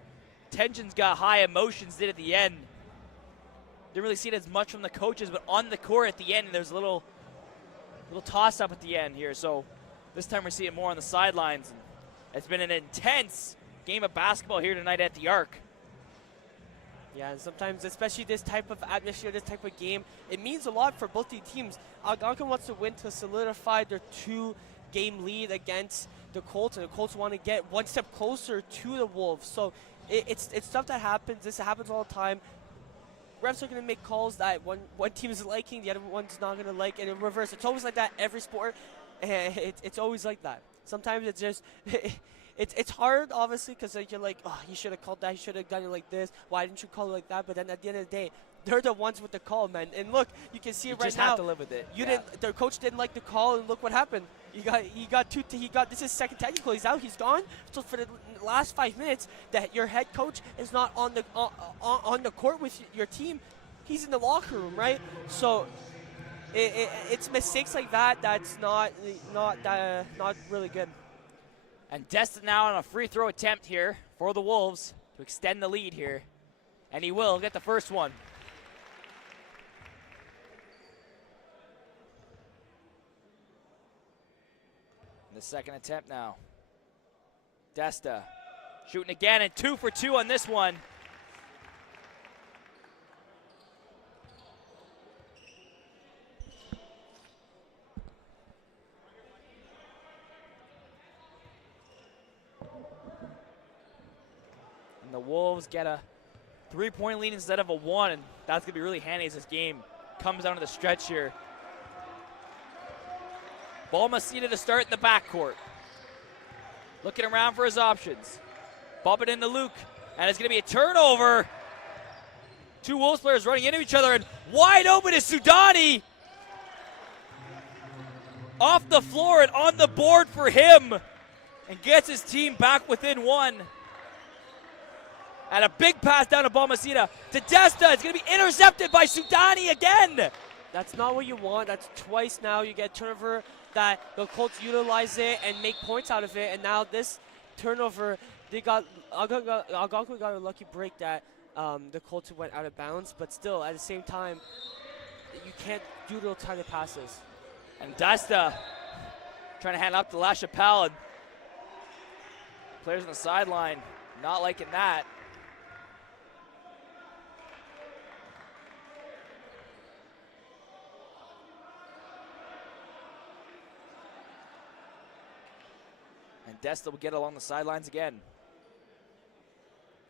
Tensions got high, emotions did at the end. Didn't really see it as much from the coaches, but on the court at the end, there's a little toss-up at the end here. So this time we're seeing more on the sidelines. It's been an intense game of basketball here tonight at the Arc. Yeah, and sometimes, especially this type of atmosphere, this type of game, it means a lot for both the teams. Algonquin wants to win to solidify their 2-game lead against the Colts, and the Colts want to get one step closer to the Wolves. So it's stuff that happens. This happens all the time. Refs are going to make calls that one team is liking, the other one's not going to like, and in reverse. It's always like that every sport, and it's always like that. Sometimes it's just it's hard, obviously, because you're like, oh, you should have called that, you should have done it like this. Why didn't you call it like that? But then at the end of the day, they're the ones with the call, man. And look, you can see it right now. You just have to live with it. Their coach didn't like the call, and look what happened. He got this is second technical. He's out. He's gone. So for the last 5 minutes, that your head coach is not on the court with your team. He's in the locker room, right? So it's mistakes like that that's not really good. And Destin now on a free throw attempt here for the Wolves to extend the lead here. And he will get the first one. And the second attempt now. Desta shooting again, and 2 for 2 on this one. And the Wolves get a 3-point lead instead of a 1, and that's going to be really handy as this game comes down to the stretch here. Balmaceda to start in the backcourt. Looking around for his options. Bump it into Luke, and it's going to be a turnover. 2 Wolves players running into each other, and wide open is Sudani. Off the floor and on the board for him, and gets his team back within 1. And a big pass down to Balmaceda. To Desta, it's going to be intercepted by Sudani again. That's not what you want. That's twice now. You get turnover that the Colts utilize it and make points out of it. And now this turnover, Algonquin got a lucky break that the Colts went out of bounds. But still, at the same time, you can't do those kind of passes. And Desta trying to hand up to LaChapelle. And players on the sideline not liking that. And Desta will get along the sidelines again.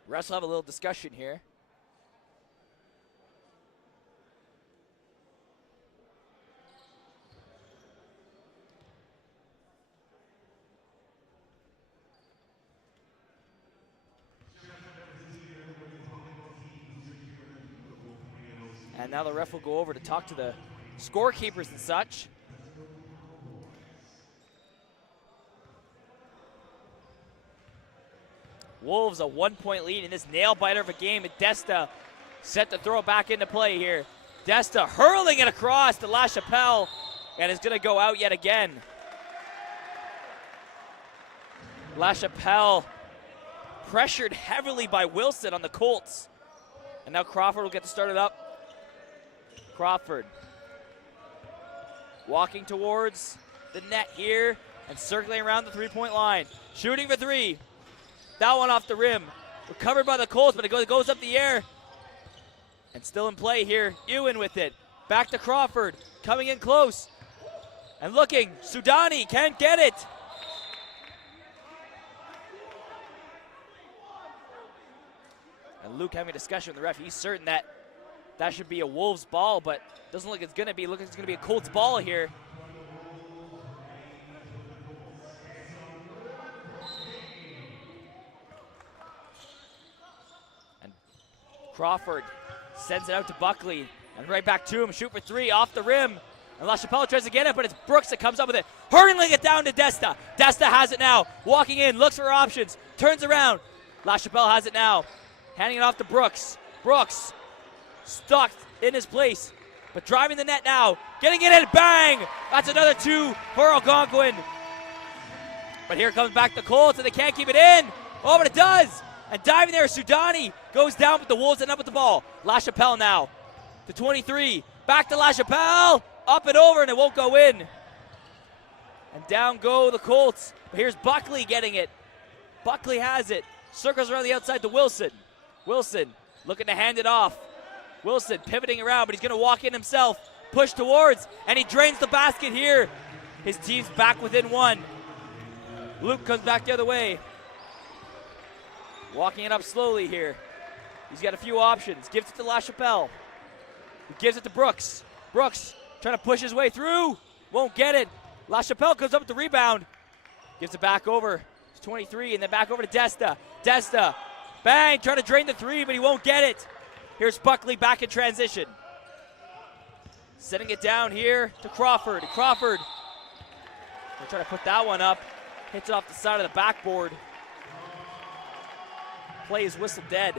Refs will have a little discussion here. And now the ref will go over to talk to the scorekeepers and such. Wolves a 1-point lead in this nail-biter of a game. And Desta set to throw it back into play here. Desta hurling it across to LaChapelle, and is going to go out yet again. LaChapelle pressured heavily by Wilson on the Colts. And now Crawford will get to start it up. Crawford walking towards the net here and circling around the 3-point line. Shooting for 3. That one off the rim. Recovered by the Colts, but it goes up the air. And still in play here. Ewan with it. Back to Crawford. Coming in close. And looking. Sudani can't get it. And Luke having a discussion with the ref. He's certain that that should be a Wolves ball, but doesn't look it's going to be. Looks like it's going to be a Colts ball here. Crawford sends it out to Buckley, and right back to him. Shoot for 3 off the rim. And LaChapelle tries to get it, but it's Brooks that comes up with it. Hurling it down to Desta. Desta has it now. Walking in, looks for options, turns around. LaChapelle has it now. Handing it off to Brooks. Brooks stuck in his place, but driving the net now. Getting it in, bang! That's another 2 for Algonquin. but here comes back the Colts, and they can't keep it in. Oh, but it does. And diving there, Sudani goes down, but the Wolves end up with the ball. LaChapelle now to 23. Back to LaChapelle. Up and over, and it won't go in. And down go the Colts. But here's Buckley getting it. Buckley has it. Circles around the outside to Wilson. Wilson looking to hand it off. Wilson pivoting around, but he's going to walk in himself. Push towards, and he drains the basket here. His team's back within one. Luke comes back the other way. Walking it up slowly here. He's got a few options. Gives it to LaChapelle. He gives it to Brooks. Brooks trying to push his way through. Won't get it. LaChapelle comes up with the rebound. Gives it back over. It's 23, and then back over to Desta. Desta, bang, trying to drain the three, but he won't get it. Here's Buckley back in transition. Setting it down here to Crawford. Crawford, they're trying to put that one up. Hits it off the side of the backboard. Play is whistled dead.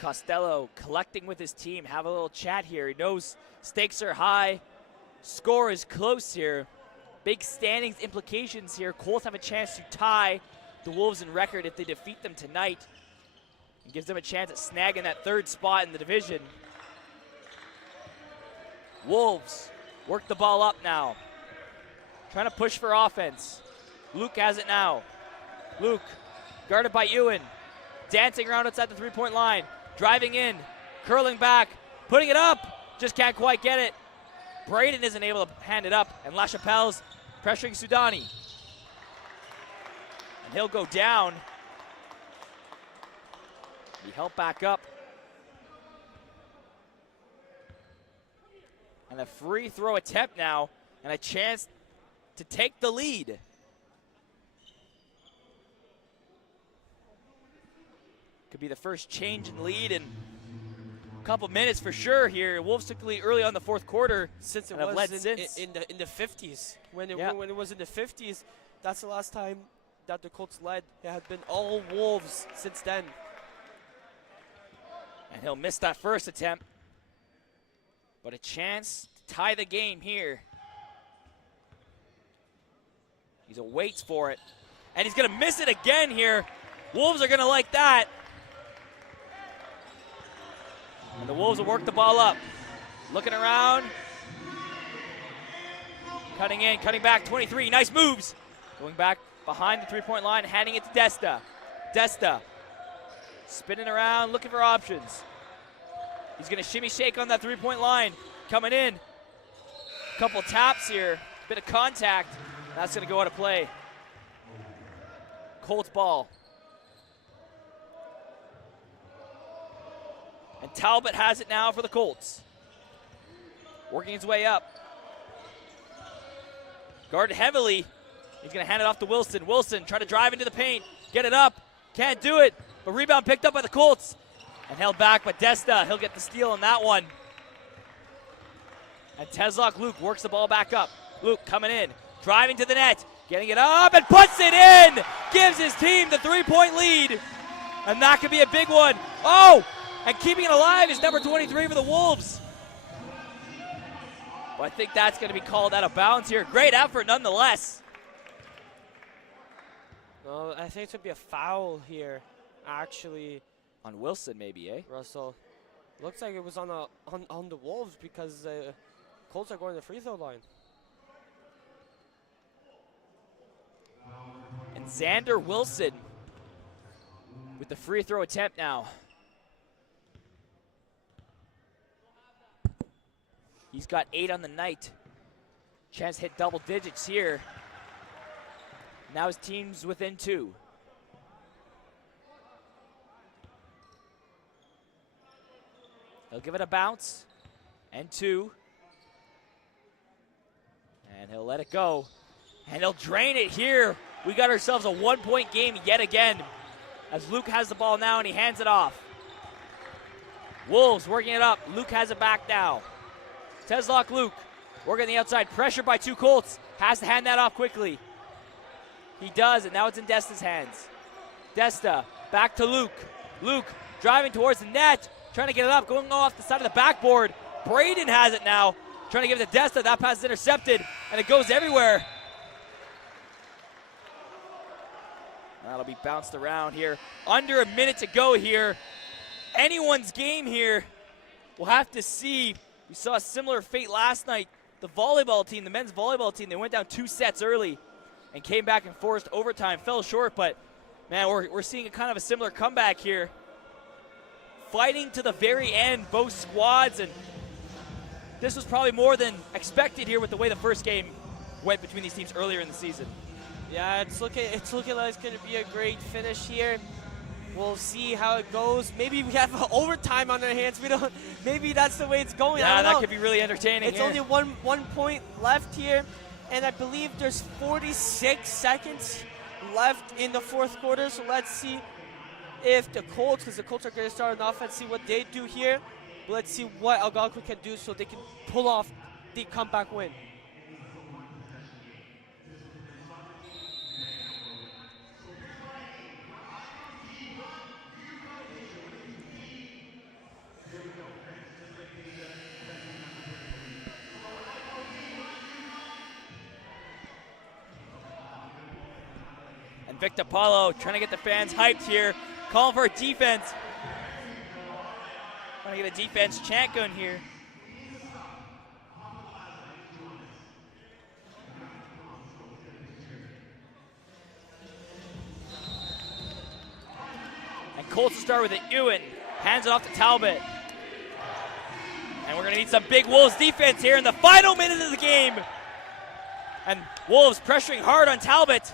Costello collecting with his team, have a little chat here. He knows stakes are high, score is close here. Big standings implications here. Colts have a chance to tie the Wolves in record if they defeat them tonight. It gives them a chance at snagging that third spot in the division. Wolves work the ball up now. Trying to push for offense. Luke has it now. Luke, guarded by Ewan. Dancing around outside the three-point line. Driving in, curling back, putting it up, just can't quite get it. Braden isn't able to hand it up, and LaChapelle's pressuring Sudani. And he'll go down. He helped back up. And a free throw attempt now, and a chance to take the lead. Could be the first change in lead in a couple minutes for sure here. Wolves took the lead early on in the fourth quarter. Since it was in the 50s. When it was in the 50s, that's the last time that the Colts led. It had been all Wolves since then. And he'll miss that first attempt. But a chance to tie the game here. He waits for it. And he's going to miss it again here. Wolves are going to like that. And the Wolves will work the ball up. Looking around. Cutting in, cutting back, 23, nice moves. Going back behind the three-point line, handing it to Desta. Desta spinning around, looking for options. He's gonna shimmy shake on that three-point line. Coming in, couple taps here, bit of contact. That's gonna go out of play. Colts ball. And Talbot has it now for the Colts. Working his way up. Guarded heavily. He's going to hand it off to Wilson. Wilson trying to drive into the paint. Get it up. Can't do it. But rebound picked up by the Colts. And held back by Desta. He'll get the steal on that one. And Teslock Luke works the ball back up. Luke coming in. Driving to the net. Getting it up and puts it in. Gives his team the three-point lead. And that could be a big one. Oh! And keeping it alive is number 23 for the Wolves. Well, I think that's going to be called out of bounds here. Great effort nonetheless. Well, I think it's going to be a foul here, actually. On Wilson maybe, eh? Russell. Looks like it was on the Wolves because Colts are going to the free throw line. And Xander Wilson with the free throw attempt now. He's got 8 on the night. Chance to hit double digits here. Now his team's within 2. He'll give it a bounce. And 2. And he'll let it go. And he'll drain it here we got ourselves a 1-point game yet again as Luke has the ball now and he hands it off. Wolves working it up. Luke has it back now. Teslock Luke working the outside. Pressure by two Colts. Has to hand that off quickly. He does, and now it's in Desta's hands. Desta back to Luke. Luke driving towards the net. Trying to get it up. Going off the side of the backboard. Braden has it now. Trying to give it to Desta. That pass is intercepted, and it goes everywhere. That'll be bounced around here. Under a minute to go here. Anyone's game here. We'll have to see. We saw a similar fate last night. The volleyball team, the men's volleyball team, they went down 2 sets early and came back and forced overtime. Fell short, but man, we're seeing a kind of a similar comeback here. Fighting to the very end, both squads, and this was probably more than expected here with the way the first game went between these teams earlier in the season. Yeah, it's looking like it's going to be a great finish here. We'll see how it goes. Maybe we have overtime on our hands. We don't. Maybe that's the way it's going. Yeah, that could be really entertaining. It's only one point left here, and I believe there's 46 seconds left in the fourth quarter. So let's see if the Colts, because the Colts are going to start an offense, see what they do here. Let's see what Algonquin can do so they can pull off the comeback win. And Victor Paulo trying to get the fans hyped here, calling for a defense. Trying to get a defense chant going here. And Colts will start with it. Ewan hands it off to Talbot. And we're going to need some big Wolves defense here in the final minute of the game. And Wolves pressuring hard on Talbot.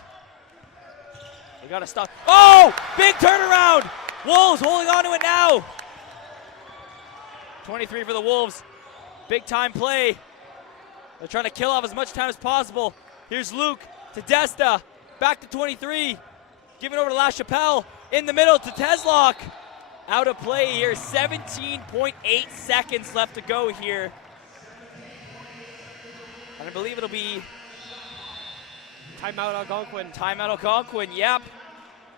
They got to stop. Oh, big turnaround. Wolves holding on to it now. 23 for the Wolves. Big time play. They're trying to kill off as much time as possible. Here's Luke to Desta. Back to 23. Giving over to La Chapelle. In the middle to Teslock. Out of play here. 17.8 seconds left to go here. And I believe it'll be timeout Algonquin. Timeout Algonquin, yep.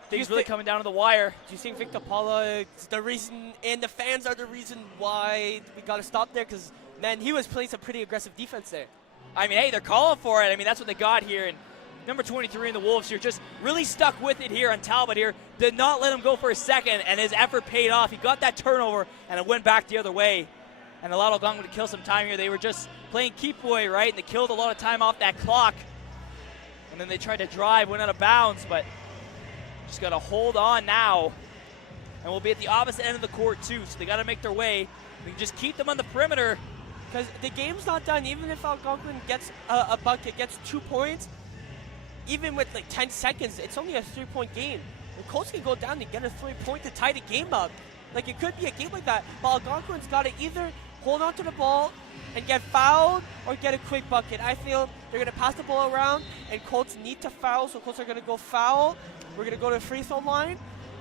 Things really coming down to the wire. Do you think Victor Paula is the reason, and the fans are the reason why we got to stop there? Because, man, he was playing some pretty aggressive defense there. I mean, hey, they're calling for it. I mean, that's what they got here. And number 23 in the Wolves here just really stuck with it here on Talbot here. Did not let him go for a second, and his effort paid off. He got that turnover, and it went back the other way. And allowed Algonquin to kill some time here. They were just playing keep away, right? And they killed a lot of time off that clock. And then they tried to drive, went out of bounds, but just got to hold on now. And we'll be at the opposite end of the court, too, so they got to make their way. We can just keep them on the perimeter. Because the game's not done. Even if Algonquin gets a bucket, gets 2 points, even with like 10 seconds, it's only a 3-point game. The Colts can go down and get a 3-point to tie the game up. Like, it could be a game like that, but Algonquin's got to either hold on to the ball and get fouled or get a quick bucket. I feel they're going to pass the ball around, and Colts need to foul, so Colts are going to go foul. We're going to go to the free throw line.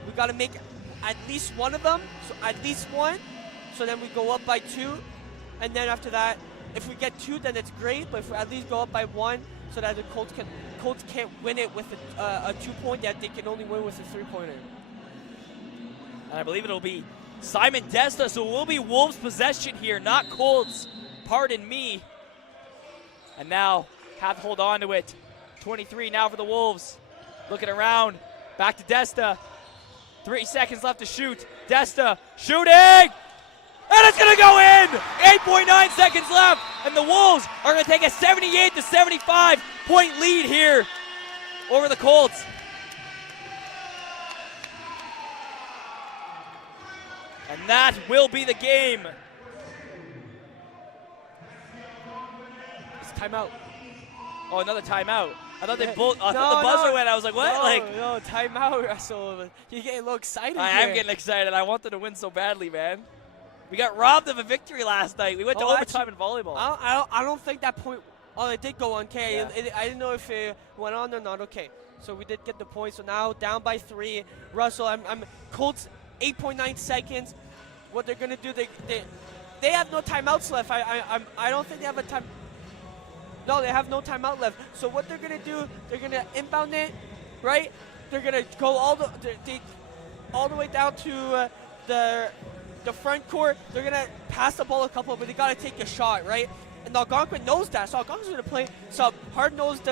We got to make at least one of them, so at least one. So then we go up by 2, and then after that, if we get 2, then it's great. But if we at least go up by 1, so that the Colts can't win it with a 2-point, that they can only win with a 3-pointer. And I believe it'll be Simon Desta, so it will be Wolves possession here, not Colts. Pardon me. And now have to hold on to it. 23 now for the Wolves. Looking around. Back to Desta. 3 seconds left to shoot. Desta shooting! And it's going to go in! 8.9 seconds left. And the Wolves are going to take a 78 to 75 point lead here over the Colts. And that will be the game. It's timeout. Oh, another timeout. I thought Yeah. I thought the buzzer went. I was like, what? No, timeout, Russell. You're getting a little excited I here. am getting excited. I wanted to win so badly, man. We got robbed of a victory last night. We went to overtime in volleyball. I don't think that point. Oh, it did go on. Okay, Yeah. I didn't know if it went on or not. Okay, So we did get the point. So now down by 3. Russell, I'm Colts 8.9 seconds. What they're gonna do? They have no timeouts left. I don't think they have a time. No, they have no timeout left. So what they're gonna do? They're gonna inbound it, right? They're gonna go all the way down to the front court. They're gonna pass the ball a couple, but they gotta take a shot, right? And Algonquin knows that, so Algonquin's going to play some hard-nosed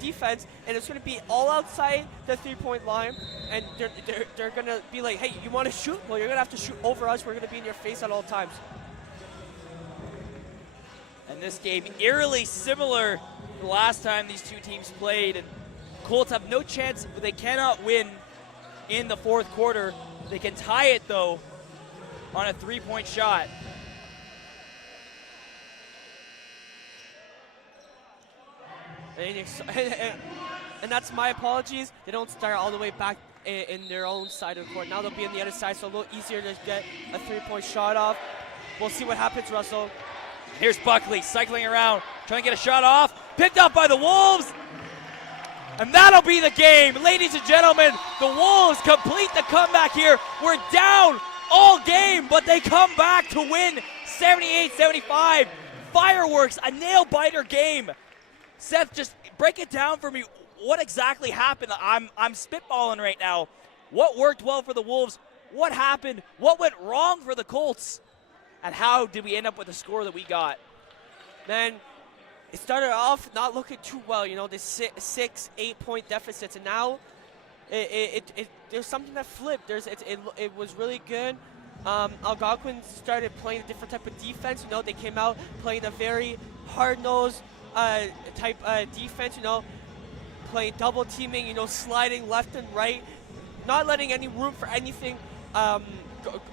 defense, and it's going to be all outside the three-point line, and they're going to be like, hey, you want to shoot? Well, you're going to have to shoot over us. We're going to be in your face at all times. And this game eerily similar to the last time these two teams played, and Colts have no chance. They cannot win in the fourth quarter. They can tie it, though, on a three-point shot. And that's my apologies. They don't start all the way back in their own side of the court. Now they'll be on the other side, so a little easier to get a three-point shot off. We'll see what happens, Russell. Here's Buckley cycling around, trying to get a shot off. Picked up by the Wolves. And that'll be the game. Ladies and gentlemen, the Wolves complete the comeback here. We're down all game, but they come back to win 78-75. Fireworks, a nail-biter game. Seth, just break it down for me. What exactly happened? I'm spitballing right now. What worked well for the Wolves? What happened? What went wrong for the Colts? And how did we end up with the score that we got? Man, it started off not looking too well. You know, the 6-8 point deficits, and now there's something that flipped. It was really good. Algonquin started playing a different type of defense. You know, they came out playing a very hard-nosed type defense, you know, playing double teaming, you know, sliding left and right, not letting any room for anything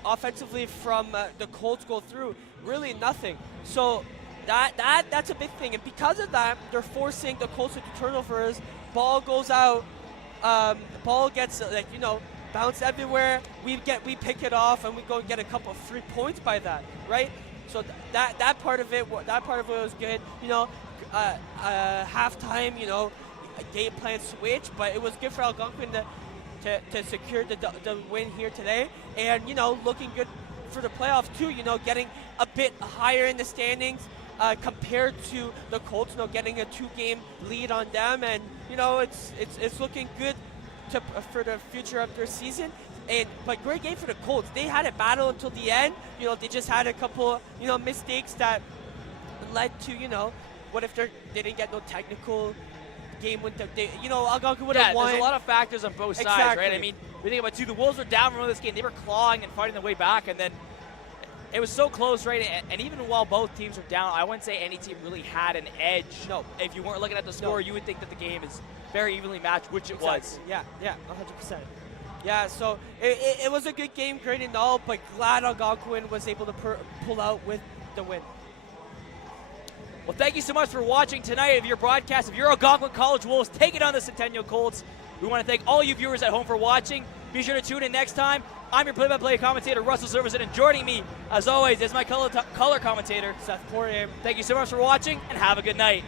offensively from the Colts go through. Really nothing. So that's a big thing, and because of that, they're forcing the Colts to do turnovers. Ball goes out, ball gets bounced everywhere. We pick it off, and we go and get a couple of 3 points by that, right? So that part of it was good. You know, halftime, you know, game plan switch, but it was good for Algonquin to secure the win here today, and you know, looking good for the playoffs too. You know, getting a bit higher in the standings compared to the Colts. You know, getting a 2-game lead on them, and you know, it's looking good for the future of their season. But great game for the Colts. They had a battle until the end. You know, they just had a couple, you know, mistakes that led to, you know, what if they didn't get no technical game with them? You know, Algonquin would have won. There's a lot of factors on both sides, right? I mean, we think about too. The Wolves were down from this game. They were clawing and fighting their way back, and then it was so close, right? And even while both teams were down, I wouldn't say any team really had an edge. No. If you weren't looking at the score, you would think that the game is very evenly matched, which it was. Yeah, 100%. Yeah, so it was a good game, great and all, but glad Algonquin was able to pull out with the win. Well, thank you so much for watching tonight of your broadcast of your Algonquin College Wolves taking on the Centennial Colts. We want to thank all you viewers at home for watching. Be sure to tune in next time. I'm your play-by-play commentator, Russell Silverson, and joining me, as always, is my color commentator, Seth Poirier. Thank you so much for watching, and have a good night.